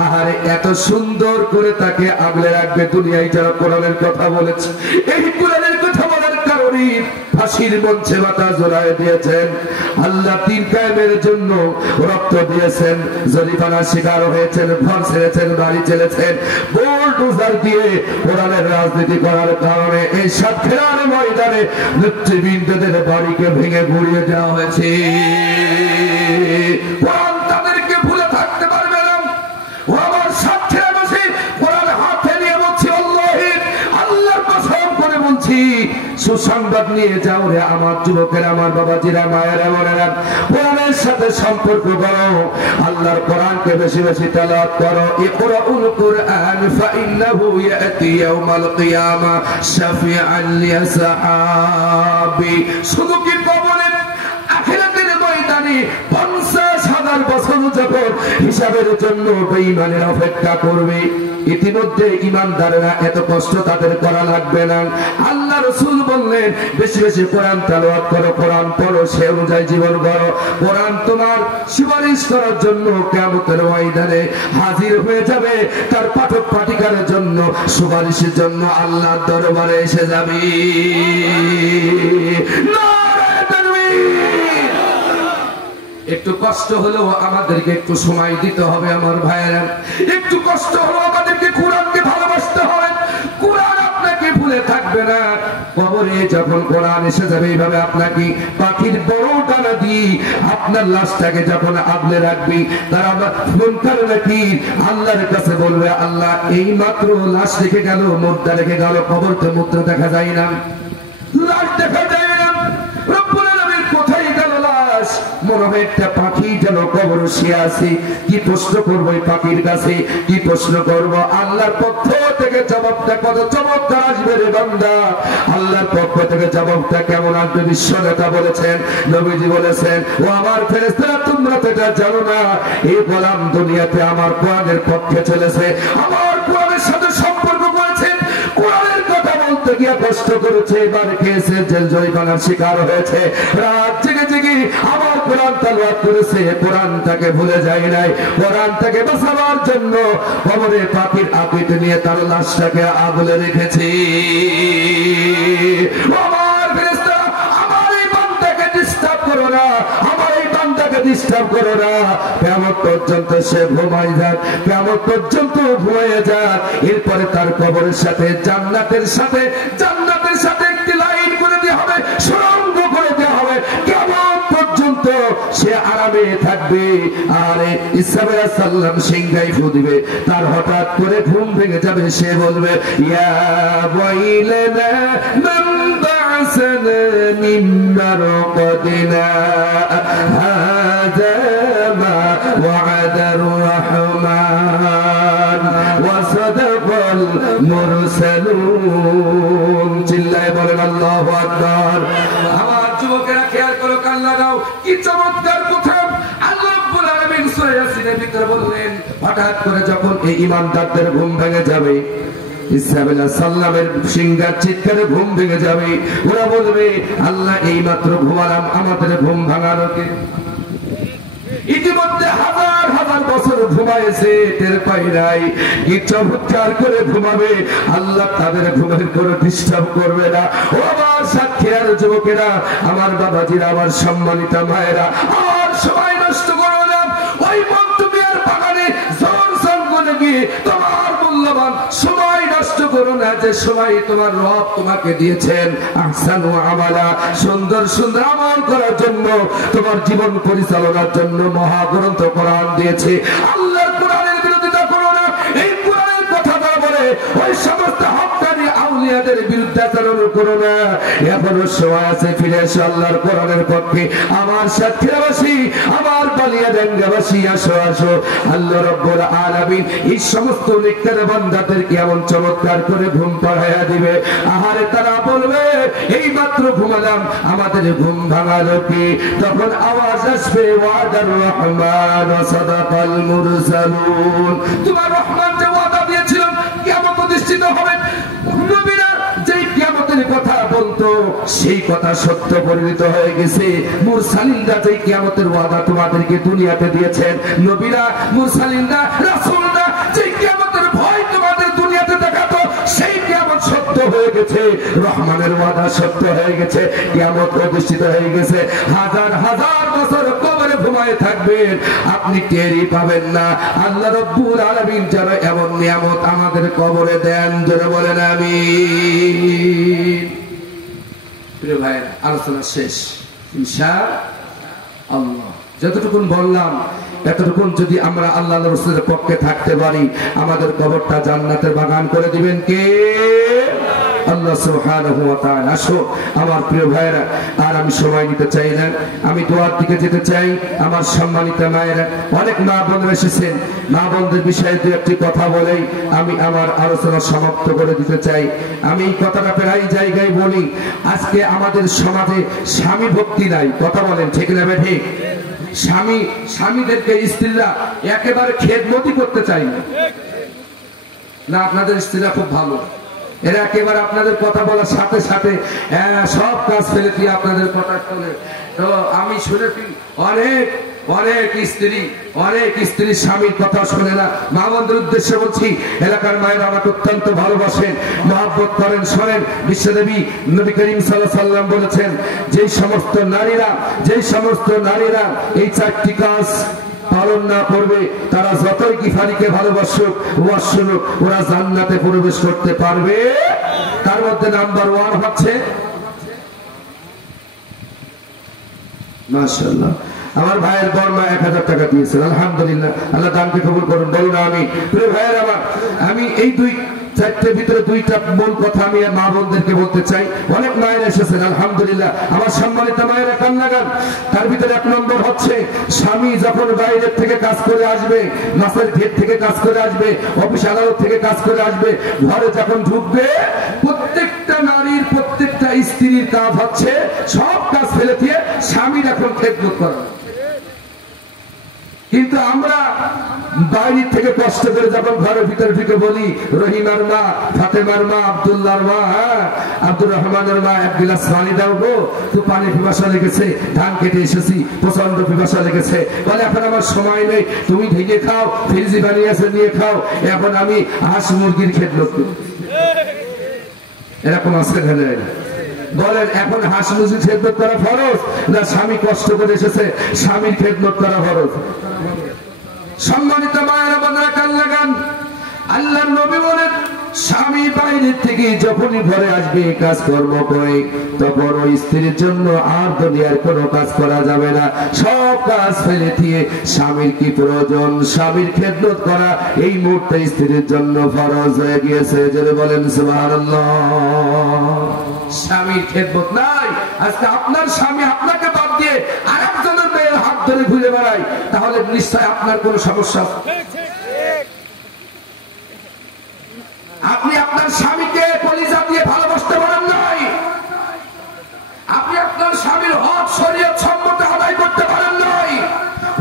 আহারে এত সুন্দর করে তাকে আগলে রাখবে। দুনিয়ায় যারা কোরআনের কথা বলেছে, এই কোরআনের কথা বলার কারণে ফাঁসির মঞ্চে মাথা জোড়ায় দিয়েছেন, আল্লাহ দ্বীন কায়েমের জন্য রক্ত দিয়েছেন, জরিমানার শিকার হয়েছেন, ঘর ছেড়েছেন, বাড়ি ছেড়েছেন, বুলডোজার দিয়ে কোরআনের রাজনীতি করার কারণে এই সাতক্ষীরার ময়দানে নেতৃবৃন্দদের বাড়িকে ভেঙে গুড়িয়ে দেওয়া হয়েছে। কোরআন তাদেরকে ভুলে থাকতে পারবে না। ও আমার সাতক্ষীরাবাসী, কোরআন হাতে নিয়ে বলছি, আল্লাহর কসম করে বলছি, সুসংবাদ নিয়ে যাও রে আমার যুবকের, আমার বাবাজিরা, মায়েরা, বোনেরা, কোরআনের সাথে সম্পর্ক করো, আল্লাহর কোরআনকে বেশি বেশি তেলাওয়াত করো। ইকরাউল কুরআন ফাইন্নাহু ইয়াতি ইয়াউমাল কিয়ামা শাফিআন লিয়াসহাবি। শুধু কি কবরে, আখিরাতের ময়দানে 50,000 বছর যখন হিসাবের জন্য বেঈমানের অপেক্ষা করবে, ইতিমধ্যে ঈমানদাররা এত কষ্ট তাদের করা লাগবে না। আল্লাহ রাসূল বললেন বেশি বেশি কোরআন তেলাওয়াত করো, কোরআন পড়ো, সে অনুযায়ী জীবন গড়ো। কোরআন তোমার সুপারিশ করার জন্য কিয়ামতের ময়দানে হাজির হয়ে যাবে, তার পাঠক পাঠিকার জন্য সুপারিশের জন্য আল্লাহর দরবারে এসে যাবে। নারায়ে তাকবীর। একটু কষ্ট হলেও আমাদেরকে একটু সময় দিতে হবে আমার ভাইয়েরা, একটু কষ্ট হলেও আমাদেরকে কোরআনকে ভালোবাসতে হবে। কোরআন আপনাকে ভুলে থাকবে না। কবরে যখন কোরআন এসে যাবে এইভাবে আপনাকে পাখির বড় ডানা দিয়ে আপনার লাশটাকে যখন আগলে রাখবি, তারা মুনকার নাকির আল্লাহর কাছে বলবে, আল্লাহ এই মাত্র লাশ রেখে গেল, মুদ্রা রেখে গেল, কবর তো মুদ্রা দেখা যায় না, লাশ দেখা যায় না। রব্বুল আলামিন কোথায় গেল লাশ? মনে হয় একটা পাখি যেন কবর শুয়ে আছে। কি প্রশ্ন করবো এই পাখির কাছে, কি প্রশ্ন করবো? আল্লাহর পক্ষ থেকে জবাবটা কত চমৎকার আসবে রে বান্দা। আল্লাহর পক্ষ থেকে জবাবটা কেমন আসবে? বিশ্ব নেতা বলেছেন, নবীজি বলেছেন, ও আমার ফেরেশতারা তোমরা তো এটা জানো না, এই গোলাম দুনিয়াতে আমার কোরআনের পক্ষে চলেছে, আমার কোরআনের সাথে সম্পর্ক করেছে, কোরআনের কথা বলতে গিয়ে কষ্ট করেছে, এবার খেয়েছে, জেল জরিমানার শিকার হয়েছে, রাত জেগে জেগে আমার কোরআন তেলাওয়াত করেছে, কোরআনটাকে ভুলে যায় নাই। কোরআনটাকে বাঁচাবার জন্য কবরে পাখির আকৃতি নিয়ে তার লাশটাকে আগলে রেখেছে। আমার ফেরেশতা, আমার এই বান্দাকে ডিস্টার্ব করো না, আমার এই বান্দাকে ডিস্টার্ব করো না। কিয়ামত পর্যন্ত সে ঘুমায় যাক, কিয়ামত পর্যন্ত ঘুমিয়ে যাক। এরপরে তার কবরের সাথে জান্নাতের সাথে একটি লাইন করে দেওয়া হবে, সুড়ঙ্গ করে দেওয়া হবে। কিয়ামত পর্যন্ত সে আরামে থাকবে। আর ঈসা আলাইহিস সালাম সিংহায় ফু দিবে, তার হঠাৎ করে ঘুম ভেঙে যাবে, সে বলবে, ইয়া ওয়াইলানা মান বা'সানা মিন মারকাদিনা হাযা মা ওয়া'দার রাহমান ওয়া সাদাকাল মুরসালুন। চিল্লায়ে বলেন আল্লাহু আকবার। আমার যুবকেরা খেয়াল করো, কান লাগাও, কি চমৎকার কথা আল্লাহ রাব্বুল আলামিন সূরা ইয়াসিনের ভিতরে বললেন। হঠাৎ করে যখন এই ঈমানদারদের ঘুম ভেঙে যাবে, ঈসা আলাইহিস সালামের সিংহার চিৎকারে ঘুম ভেঙে যাবে, ওরা বলবে, আল্লাহ এই মাত্র ঘুমালাম, আমাদের ঘুম ভাঙানো কে? ইতিমধ্যে হাজার হাজার বছর ঘুমাইছে, টের পাই নাই। কি চমৎকার করে ঘুমাবে, আল্লাহ তাদের ঘুমের কোনো ডিস্টার্ব করবে না। ও আমার সাক্ষীরা, যুবকেরা, আমার বাবাজিরা, আমার সম্মানিত মায়েরা, আর সময় নষ্ট করো না। ওই মন্তবিয়ার বাগানে জোর জোর করে গিয়ে তোমার মূল্যবান সময় নষ্ট করো না, যে সময় তোমার রব তোমাকে দিয়েছেন আহসানু আমালা, সুন্দর সুন্দর আমল করার জন্য, তোমার জীবন পরিচালনার জন্য মহাগ্রন্থ কোরআন দিয়েছে। আল্লাহর কোরআনের বিরোধিতা করো না। এই কোরআনের কথা বলে ওই সমস্ত হক্কানি আউলিয়াদের বিরুদ্ধে আচরণ করো না। এখনো সময় আছে, ফিরে এসো আল্লাহর কোরআনের পক্ষে। আমার সাথীরাবাসী, আমার বালিয়াডাঙ্গাবাসী, আসো আসো। আল্লাহ রাব্বুল আলামিন এই সমস্ত নেককার বান্দাদেরকে এমন চমৎকার করে ঘুম পাড়াইয়া দিবে, আহারে তারা বলবে, এই মাত্র ঘুমালাম, আমাদের ঘুম ভাঙালো কে? তখন আওয়াজ আসবে, ওয়াদার রহমান ওয়া সাদাকাল মুরসালুন। তোমার রহমান যে ওয়াদা দিয়েছিলেন কিয়ামত প্রতিষ্ঠিত হবে, নবীরা যেই কিয়ামতের কথা বলতো সেই কথা সত্য পরিণত হয়ে গেছে। মুরসালিনরা যেই কিয়ামতের ওয়াদা তোমাদেরকে দুনিয়াতে দিয়েছেন, নবীরা, মুরসালিনরা, রাসূলরা যেই কিয়ামতের ভয় তোমাদের দুনিয়াতে দেখাতো, সেই কিয়ামত সত্য হয়ে গেছে। রহমানের ওয়াদা সত্য হয়ে গেছে, কিয়ামত প্রতিষ্ঠিত হয়ে গেছে। হাজার হাজার বছর কবরে ঘুমায় থাকবেন, আপনি টেরই পাবেন না। আল্লাহ রাব্বুল আলামিন যেন এমন নিয়ামত আমাদের কবরে দেন, যারা বলেন আমিন। প্রিয় ভাই, আলোচনা শেষ ইনশাআল্লাহ। যতটুকুন বললাম এতটুকুন যদি আমরা আল্লাহ রাসূলের পক্ষে থাকতে পারি, আমাদের কবরটা জান্নাতের বাগান করে দিবেন কে? আল্লাহ সুবহানাহু ওয়া তাআলা। আসো আমার প্রিয় ভাইরা, আর আমি সময় নিতে চাই না, আমি দোয়ার দিকে যেতে চাই। আমার সম্মানিত মায়েরা, অনেক মা বোনরা এসেছেন, মা বোনদের বিষয়ে দু একটি কথা বলেই আমি আমার আলোচনা সমাপ্ত করে দিতে চাই। আমি এই কথাটা প্রায় জায়গায় বলি, আজকে আমাদের সমাজে স্বামী ভক্তি নাই। কথা বলেন ঠিক না ঠিক? স্বামীদেরকে স্ত্রীরা একেবারে খেদমতি করতে চায় না। আপনাদের স্ত্রীরা খুব ভালো, এরা একেবারে আপনাদের কথা বলার সাথে সাথে সব কাজ ফেলে দিয়ে আপনাদের কথা শোনে। তো আমি শুনেছি অনেক স্ত্রী স্বামীর কথা শোনে না। মা বোনদের উদ্দেশ্যে বলছি, এলাকার মায়েরা আমাকে অত্যন্ত ভালোবাসেন, মহব্বত করেন, শোনেন। বিশ্বনবী নবী করিম সাল্লাল্লাহু আলাইহি ওয়াসাল্লাম বলেছেন, যেই সমস্ত নারীরা এই চারটি কাজ পালন না করবে, তারা যতই কিফারিকে ভালোবাসুক ওয়াসুক, ওরা জান্নাতে প্রবেশ করতে পারবে। তার মধ্যে নাম্বার 1 হচ্ছে, মাশাআল্লাহ, আমার ভাইয়ের বর্মা 1000 টাকা দিয়েছেন, আলহামদুলিল্লাহ, আল্লাহ দানকে কবুল করুন, বলুন আমি। প্রিয় ভাইয়ের আমার, আমি এই 2-4টার ভিতরে 2টা মূল কথা আমি মা বোনদেরকে বলতে চাই। অনেক মায়েরা এসেছেন, আলহামদুলিল্লাহ, আমার সম্মানিত মায়েরা কান লাগান। তার ভিতরে 1 নম্বর হচ্ছে, স্বামী যখন বাইরের থেকে কাজ করে আসবে, মাছের ঘের থেকে কাজ করে আসবে, অফিস আদালত থেকে কাজ করে আসবে, ঘরে যখন ঢুকবে, প্রত্যেকটা নারীর, প্রত্যেকটা স্ত্রীর কাজ হচ্ছে সব কাজ ফেলে দিয়ে স্বামীর এখন খেদমত করা। কিন্তু আমরা বাইরে থেকে কষ্ট করে যখন ঘরের ভিতরে ঢুকে বলি, রহিমার মা, ফাতেমার মা, আব্দুল্লাহর মা, আব্দুর রহমানের মা, 1 গ্লাস পানি দাও গো, তো পানি পিপাসা লেগেছে, ধান কেটে এসেছি, প্রচন্ড পিপাসা লেগেছে, বলে এখন আমার সময় নেই, তুমি ঢেকে খাও, ফ্রিজে বানিয়ে এসে নিয়ে খাও, এখন আমি হাঁস মুরগির খেদমত করি। এরকম আছে ঘরে? বলেন, এখন হাঁস মুরগির খেদমত করা ফরজ, না স্বামী কষ্ট করে এসেছে স্বামীর খেদমত করা ফরজ? সম্মানিত মায়েরা বোনেরা কান লাগান, আল্লাহর নবী বলেন, স্বামী বাইরে থেকে যখনই ঘরে আসবে কাজকর্ম করে, তখন ওই স্ত্রীর জন্য আর দুনিয়ার কোনো কাজ করা যাবে না। সব কাজ ফেলে দিয়ে স্বামীর কি প্রয়োজন, স্বামীর খেদমত করা এই মুহূর্তে স্ত্রীর জন্য ফরজ হয়ে গিয়েছে। যদি বলেন সুবহানাল্লাহ। স্বামীর খেদমত নাই, আজকে আপনার স্বামী আপনাকে বাদ দিয়ে আরেকজনের মেয়ের হাত ধরে ঘুরে বেড়ায়, তাহলে নিশ্চয় আপনার কোনো সমস্যা। আপনি আপনার স্বামীকে কলিজা দিয়ে ভালোবাসতে পারেন নাই, আপনি আপনার স্বামীর হক শরীয়ত সম্মত আদায় করতে পারেন নাই।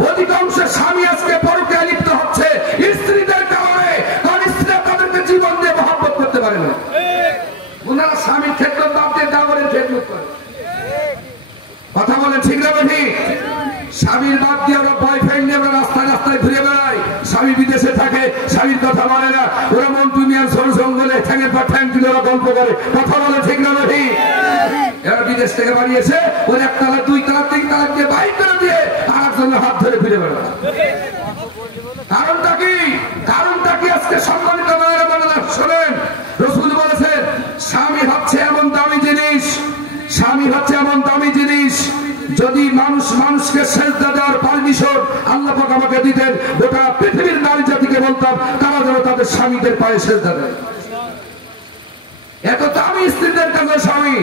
অধিকাংশ স্বামী আজকে পরকীয়ায় লিপ্ত হচ্ছে স্ত্রীদের কারণে, কারণ স্ত্রীরা তাদেরকে জীবন দিয়ে মহব্বত করতে পারে না। ওনারা স্বামীর খেদমত বাদ দিয়ে দাবরের খেদমত করে। কথা বলেন ঠিক না ঠিক? স্বামীর বাদ দিয়ে ওরা বয়ফ্রেন্ড নিয়ে রাস্তায় ঘুরে বেড়ায়, স্বামী বিদেশে থাকে, স্বামীর কথা বলে না, ওরা মন্টু মিয়ার ঝোল জঙ্গলে ঠ্যাঙের পর ঠ্যাং তুলে ওরা গল্প করে। কথা বলে ঠিক না ঠিক? এরা বিদেশ থেকে বাড়িয়েছে, ওর 1 তালা 2 তালা 3 তালা দিয়ে বাইর করে দিয়ে আরেকজনের হাত ধরে ঘুরে বেড়ায়। কারণটা কি? আজকে সম্মানিত মায়েরা বোনেরা শোনেন, রাসূল বলেছেন, স্বামী হচ্ছে এমন দামি জিনিস, যদি মানুষকে সেজদা দেওয়ার পারমিশন আল্লাহ পাক আমাকে দিতেন, গোটা পৃথিবীর নারী জাতিকে বলতাম তারা যেন তাদের স্বামীদের পায়ে সেজদা দেয়। এত দামি স্ত্রীদের কাছে স্বামী,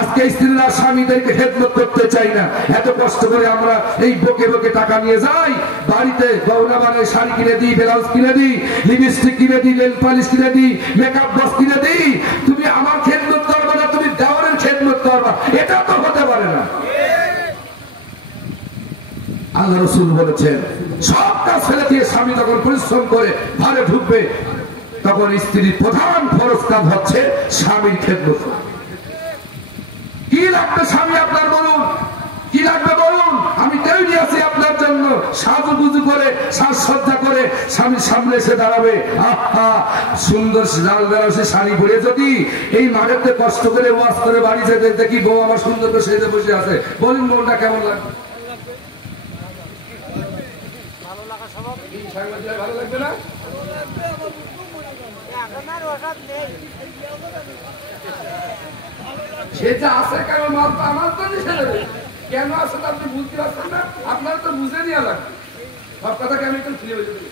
আজকে স্ত্রীরা স্বামীদেরকে খেদমত করতে চাই না। এত কষ্ট করে আমরা এই বকে টাকা নিয়ে যাই, বাড়িতে গহনা বানায় শাড়ি কিনে দিই, ব্লাউজ কিনে দিই, লিপস্টিক কিনে দিই, নেল পালিশ কিনে দিই, মেকআপ বক্স কিনে দিই। তুমি আমার খেদমত করবে না, তুমি দেওয়ারের খেদমত করবা, এটা তো হতে পারে না। আল্লাহ রাসূল বলেছেন, সব কাজ ফেলে দিয়ে স্বামী যখন পরিশ্রম করে ঘরে ঢুকবে, তখন স্ত্রীর প্রধান ফরজ কাজ হচ্ছে স্বামীর খেদমত। কি লাগবে স্বামী আপনার বলুন, কি লাগবে বলুন, আমি তৈরি আছি আপনার জন্য। সাজুগুজু করে, সাজসজ্জা করে স্বামীর সামনে এসে দাঁড়াবে, আহা সুন্দর লাল বেনারসি শাড়ি পরে যদি এই মাঠেতে কষ্ট করে ওয়াজ করে বাড়ি যেতে দেখি বউ আমার সুন্দর করে সেজে বসে আছে, বলুন মনটা কেমন লাগবে? ভালো লাগবে না? সেটা আছে কেন? আমার তো কেন আছে আপনি বুঝতে পারছেন না? আপনার তো বুঝে নেওয়া লাগবে। সব কথাকে আমি একটু খুলে বলতে পারি।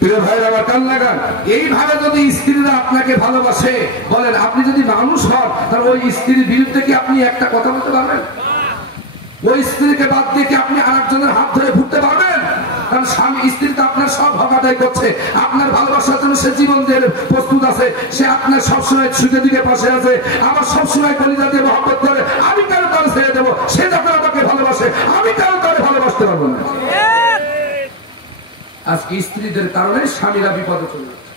প্রিয় ভাইরা আমার কান লাগান, এইভাবে যদি স্ত্রীরা আপনাকে ভালোবাসে, বলেন আপনি যদি মানুষ হন, তাহলে ওই স্ত্রীর বিরুদ্ধে কি আপনি একটা কথা বলতে পারবেন? ওই স্ত্রীকে বাদ দিয়ে কি আপনি আরেকজনের হাত ধরে ঘুরতে পারবেন? কারণ স্বামী স্ত্রী তো আপনার সব হক আদায় করছে, আপনার ভালোবাসার জন্য সে জীবন দিয়ে প্রস্তুত আছে, সে আপনার সবসময় সুখে দিকে পাশে আছে, আমার সবসময় কলিজা দিয়ে মহব্বত করে, আমি কেন তার ছেড়ে দেবো? সে যখন আমাকে ভালোবাসে আমি কেন তাকে ভালোবাসতে পারবো না? আজকে স্ত্রীদের কারণে স্বামীরা বিপদে চলে যাচ্ছে।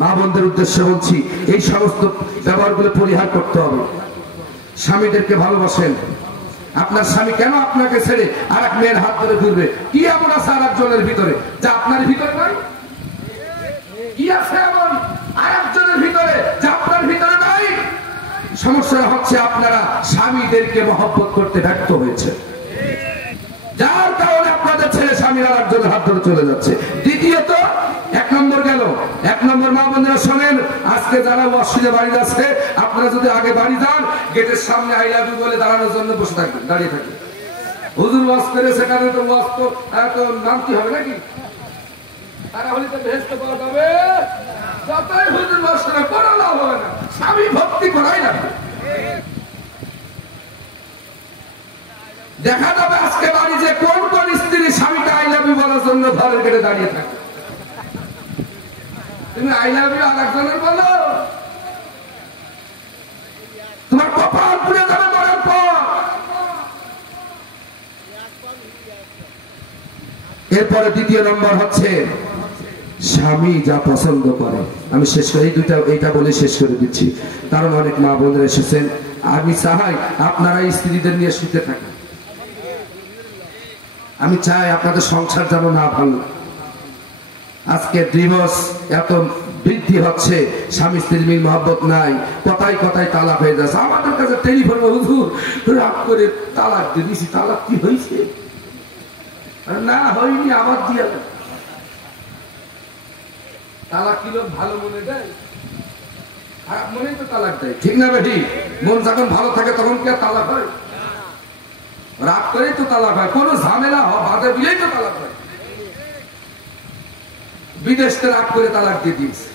মা বোনদের উদ্দেশ্যে বলছি, এই সমস্ত ব্যবহারগুলো পরিহার করতে হবে। স্বামীদেরকে ভালোবাসেন। আপনার স্বামী কেন আপনাকে ছেড়ে আর এক মেয়ের হাত ধরে ঘুরবে? কি এমন আছে আর একজনের ভিতরে যা আপনার ভিতরে নাই? কি আছে এমন আর একজনের ভিতরে যা আপনার ভিতরে নাই? সমস্যা হচ্ছে আপনারা স্বামীদেরকে মহব্বত করতে ব্যর্থ হয়েছে, যার কারণে আপনাদের ছেলে স্বামীরা আর একজনের হাত ধরে চলে যাচ্ছে। দ্বিতীয়ত, এক নম্বর গেল। এক নম্বর, মা বোনেরা শোনেন, আজকে যারা মসজিদে বাড়ি যাচ্ছে, আপনারা যদি আগে বাড়ি যান, গেটের সামনে আই লাভ ইউ বলে দাঁড়ানোর জন্য বসে থাকবেন, দাঁড়িয়ে থাকবেন। হুজুর ওয়াজ করে সেখানে তো ওয়াজ তো নামতে হবে নাকি? তারা হলে তো ভেস্তে পাওয়া যাবে। যতই হুজুর ওয়াজ করে কোনো লাভ হবে না, স্বামী ভক্তি করাই লাগবে। দেখা যাবে আজকে বাড়ি যে কোন কোন স্ত্রী স্বামীকে আই লাভ ইউ বলার জন্য ঘরের গেটে দাঁড়িয়ে থাকে। তুমি আই লাভ ইউ আর একজনের বলো, তোমার কপাল পুড়ে যাবে মরার পর। এরপরে দ্বিতীয় নম্বর হচ্ছে স্বামী যা পছন্দ করে। আমি শেষ করে এইটা বলে শেষ করে দিচ্ছি, কারণ অনেক মা বোনেরা এসেছেন। আমি চাই আপনারা স্ত্রীদের নিয়ে শুতে থাকেন। আমি চাই আপনাদের সংসার যেন না ভালো। আজকে ডিভোর্স এত বৃদ্ধি হচ্ছে, স্বামী স্ত্রীর মিল মহব্বত নাই, কথায় কথায় তালাক হয়ে যাচ্ছে। আমাদের কাছে টেলিফোন, হুজুর রাগ করে তালাক দিয়ে দিছি। তালাক কি হয়েছে? না হয়নি, আবার দিয়ে তালাক কি লোক ভালো মনে দেয়? খারাপ মনে তো তালাক দেয়, ঠিক না বেটি? মন যখন ভালো থাকে তখন কি আর তালাক হয়? রাগ করেই তো তালাক হয়, কোনো ঝামেলা বাধা দিলেই তো তালাক হয়। বিদেশ থেকে রাগ করে তালাক দিয়ে দিয়েছে,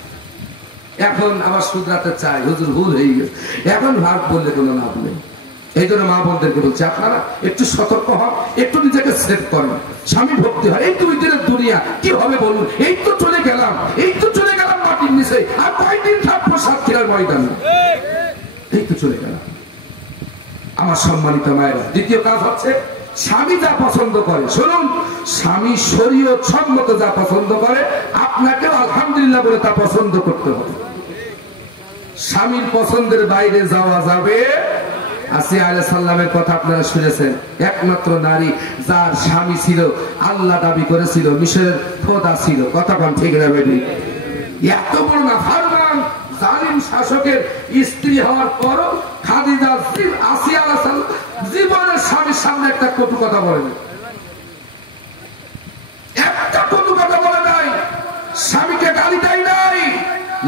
এখন আবার শুধরাতে চাই, হুজুর ভুল হয়ে গেছে। এখন ভাগ বললে কোনো লাভ নেই। এই জন্য মা বোনদেরকে বলছি, আপনারা একটু সতর্ক হন, একটু নিজেকে সেভ করেন, স্বামী ভক্তি হয়। এই 2 দিনের দুনিয়া কি হবে বলুন? এই তো চলে গেলাম, এই তো চলে গেলাম মাটির নিচে, আর কয়দিন থাকবো সাতক্ষীরার ময়দানে? এই তো চলে গেলাম। আমার সম্মানিত মায়েরা, দ্বিতীয় কাজ হচ্ছে স্বামী যা পছন্দ করে। শুনুন, স্বামী শরীয়ত সম্মত যা পছন্দ করে, আপনাকেও আলহামদুলিল্লাহ বলে তা পছন্দ করতে হবে। স্বামীর পছন্দের বাইরে যাওয়া যাবে। আসিয়া আলাইহিস সালামের কথা আপনারা শুনেছেন, একমাত্র নারী যার স্বামী ছিল আল্লাহ দাবি করেছিল, মিশরের খোদা ছিল। কথা কোন ঠিক না বেটি? এত বড় নাফরমান জালিম শাসকের স্ত্রী হওয়ার পরও খাদিজা আসিয়া আলাইহিস সালাম জীবনের স্বামীর সামনে একটা কটু কথা বলেন, একটা কটু কথা বলে নাই, স্বামীকে গালি দেয় নাই।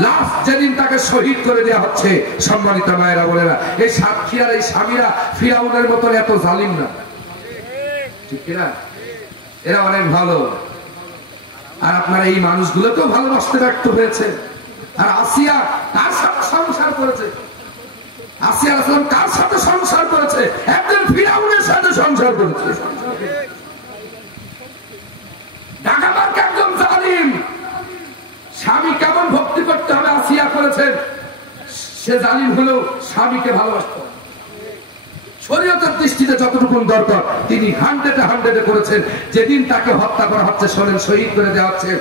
লাস্ট যেদিন তাকে শহীদ করে দেওয়া হচ্ছে, সম্মানিত মায়েরা বলেরা, এই সাতক্ষীরার এই স্বামীরা ফিরাউনের মতন এত জালিম না, ঠিক কিনা? এরা অনেক ভালো। আর আপনারা এই মানুষগুলোকেও ভালোবাসতে ব্যর্থ হয়েছে। আর আসিয়া কার সাথে সংসার করেছে? আসিয়া আলাইহিস সালাম কার সাথে সংসার করেছে? একজন ফিরাউনের সাথে সংসার করেছে। ঢাকাবার একজন জালিম স্বামী কেমন ভক্তি করতে হবে আসিয়া করেছেন। সে জালিম হলেও স্বামীকে ভালোবাসত। শরীয়তের দৃষ্টিতে যতটুকু দরকার তিনি 100-100 করেছেন। যেদিন তাকে হত্যা করা হচ্ছে, শোনেন, শহীদ করে দেওয়া হচ্ছে,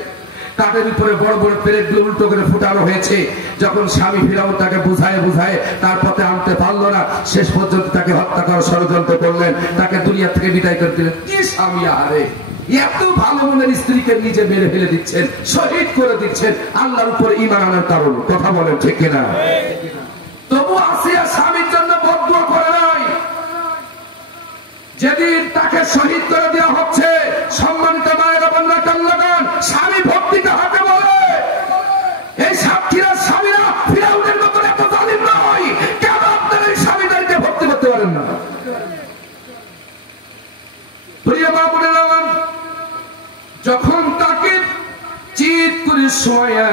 তাদের উপরে বড় বড় পেরেকগুলো উল্টো করে ফুটানো হয়েছে। যখন স্বামী ফিরাউন তাকে বুঝায় তার পথে আনতে পারলো না, শেষ পর্যন্ত তাকে হত্যা করার ষড়যন্ত্র করলেন, তাকে দুনিয়া থেকে বিদায় করে দিলেন। কি স্বামী! আরে এত ভালো মনের স্ত্রীকে নিজে মেরে ফেলে দিচ্ছেন, শহীদ করে দিচ্ছেন আল্লাহর উপরে ঈমান আনার কারণে। কথা বলেন ঠিক কিনা? তবু আসিয়া স্বামীর জন্য বদদুয়া করে নাই। যেদিন তাকে শহীদ করে দেওয়া হচ্ছে, সম্মানিত মায়েরা বোনেরা কান লাগান, স্বামী ভক্তিকে হাতে বলে। এই সাতক্ষীরার স্বামীরা ফিরাউনের মতো এত জালিম নয়। কেন আপনারা এই স্বামীদেরকে ভক্তি করতে পারেন না? প্রিয় মা বোনেরা, যখন তাকে চিৎ করে শোয়া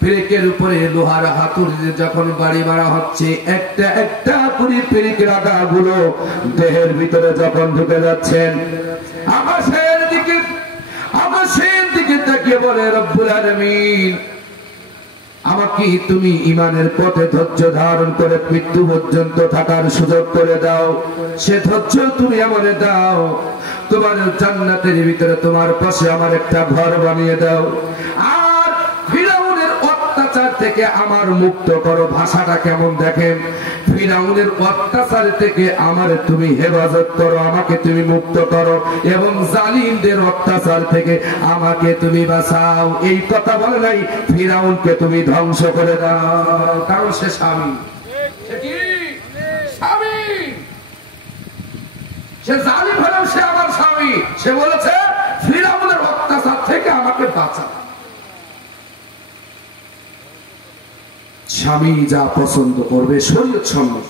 পেরেকের উপরে লোহার হাতুড়ি যখন বাড়ি মারা হচ্ছে, একটা একটা করে পেরেকের আগাগুলো দেহের ভিতরে যখন ঢুকে যাচ্ছেন, আকাশের দিকে তাকিয়ে বলে, রব্বুল আলামিন, আমাকে তুমি ঈমানের পথে ধৈর্য ধারণ করে মৃত্যু পর্যন্ত থাকার সুযোগ করে দাও। সে ধৈর্য তুমি আমারে দাও। তোমার জান্নাতের ভিতরে তোমার পাশে আমার একটা ঘর বানিয়ে দাও। আর ফিরাউনের অত্যাচার থেকে আমার মুক্ত করো। ভাষাটা কেমন দেখেন, ফিরাউনের অত্যাচার থেকে আমার তুমি হেফাজত করো, আমাকে তুমি মুক্ত করো, এবং জালিমদের অত্যাচার থেকে আমাকে তুমি বাঁচাও। এই কথা বলে নাই ফিরাউনকে তুমি ধ্বংস করে দাও, কারণ সে স্বামী, স্বামী, সে জালিম হলেও সে আমার স্বামী। সে বলেছে ফিরাউনের অত্যাচার থেকে আমাকে বাঁচাও। স্বামী যা পছন্দ করবে শরীয়ত সম্মত,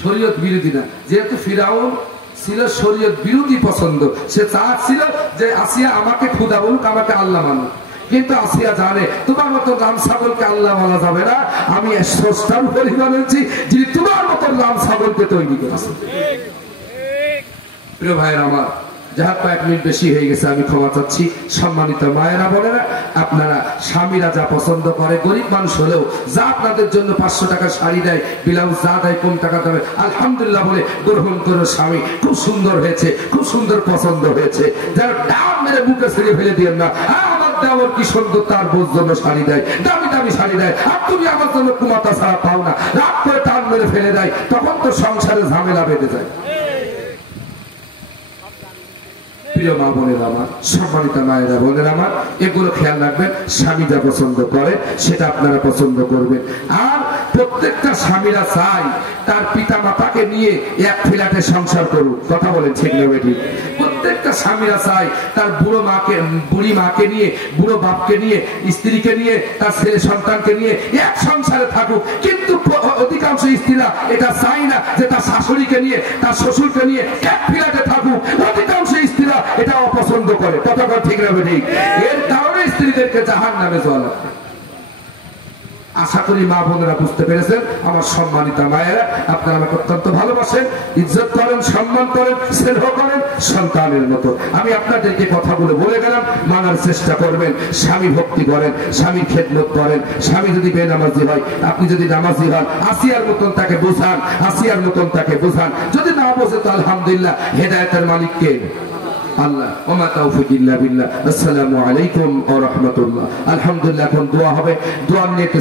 শরীয়ত বিরোধী না। যেহেতু ফিরাউন ছিল শরীয়ত বিরোধী পছন্দ, সে চাচ্ছিল যে আসিয়া আমাকে খুদা বলুক, আমাকে আল্লাহ মানুক। কিন্তু আসিয়া জানে তোমার মতো রাম ছাগলকে আল্লাহ বলা যাবে না, আমি স্রষ্টার পরিবার হচ্ছি যিনি তোমার মতো রাম ছাগলকে তৈরি করেছে। প্রিয় ভাইয়ের আমার, যাহার কয়েক মিনিট বেশি হয়ে গেছে, আমি ক্ষমা চাচ্ছি। সম্মানিত মায়েরা বোনেরা, আপনারা স্বামীরা যা পছন্দ করে, গরিব মানুষ হলেও যা আপনাদের জন্য 500 টাকার শাড়ি দেয়, ব্লাউজ যা দেয়, কম টাকা দেবে, আলহামদুলিল্লাহ বলে গ্রহণ করো। স্বামী খুব সুন্দর হয়েছে, খুব সুন্দর পছন্দ হয়েছে, যারা ডাব মেরে মুখে ছেড়ে ফেলে দিয়েন না। আমার দেওয়ার কি সুন্দর, তার বোঝ জন্য শাড়ি দেয়, দামি দামি শাড়ি দেয়, আর তুমি আমার জন্য কুমাতা ছাড়া পাও না, রাগ করে টান মেরে ফেলে দেয়, তখন তো সংসারে ঝামেলা বেঁধে যায়। প্রিয় মা বোনের আমার, সম্মানিত মায়েরা বোনের আমার, এগুলো খেয়াল রাখবেন। স্বামী যা পছন্দ করে সেটা আপনারা পছন্দ করবেন। আর প্রত্যেকটা স্বামীরা চায় তার পিতা মাতাকে নিয়ে এক ফ্ল্যাটে সংসার করুক। কথা বলেন ঠিক না বেটি? প্রত্যেকটা স্বামীরা চায় তার বুড়ো মাকে, বুড়ি মাকে নিয়ে, বুড়ো বাপকে নিয়ে, স্ত্রীকে নিয়ে, তার ছেলে সন্তানকে নিয়ে এক সংসারে থাকুক। কিন্তু অধিকাংশ স্ত্রীরা এটা চায় না যে তার শাশুড়িকে নিয়ে, তার শ্বশুরকে নিয়ে এক ফ্ল্যাটে থাকুক। অধিকাংশ স্ত্রীরা এটা অপছন্দ করে। কথা ঠিক না বেটি? এর কারণে স্ত্রীদেরকে জাহান্নামে যাওয়া লাগবে। আশা করি মা বোনেরা বুঝতে পেরেছেন। আমার সম্মানিত মায়েরা, আপনারা আমাকে অত্যন্ত ভালোবাসেন, ইজ্জত করেন, সম্মান করেন, স্নেহ করেন সন্তানের মতো। আমি আপনাদেরকে কথাগুলো বলে গেলাম, মানার চেষ্টা করবেন। স্বামী ভক্তি করেন, স্বামীর খেদমত করেন। স্বামী যদি বেনামাজি হয়, আপনি যদি নামাজি হন, আসিয়ার মতন তাকে বোঝান, আসিয়ার মতন তাকে বোঝান। যদি না বোঝে তো আলহামদুলিল্লাহ, হেদায়েতের মালিককে আল্লাহ। ওমা তাওফিক ইল্লা বিল্লাহ। আসসালামু আলাইকুম ওয়া রাহমাতুল্লাহ। আলহামদুলিল্লাহ, এখন দোয়া হবে। দোয়া নিয়ে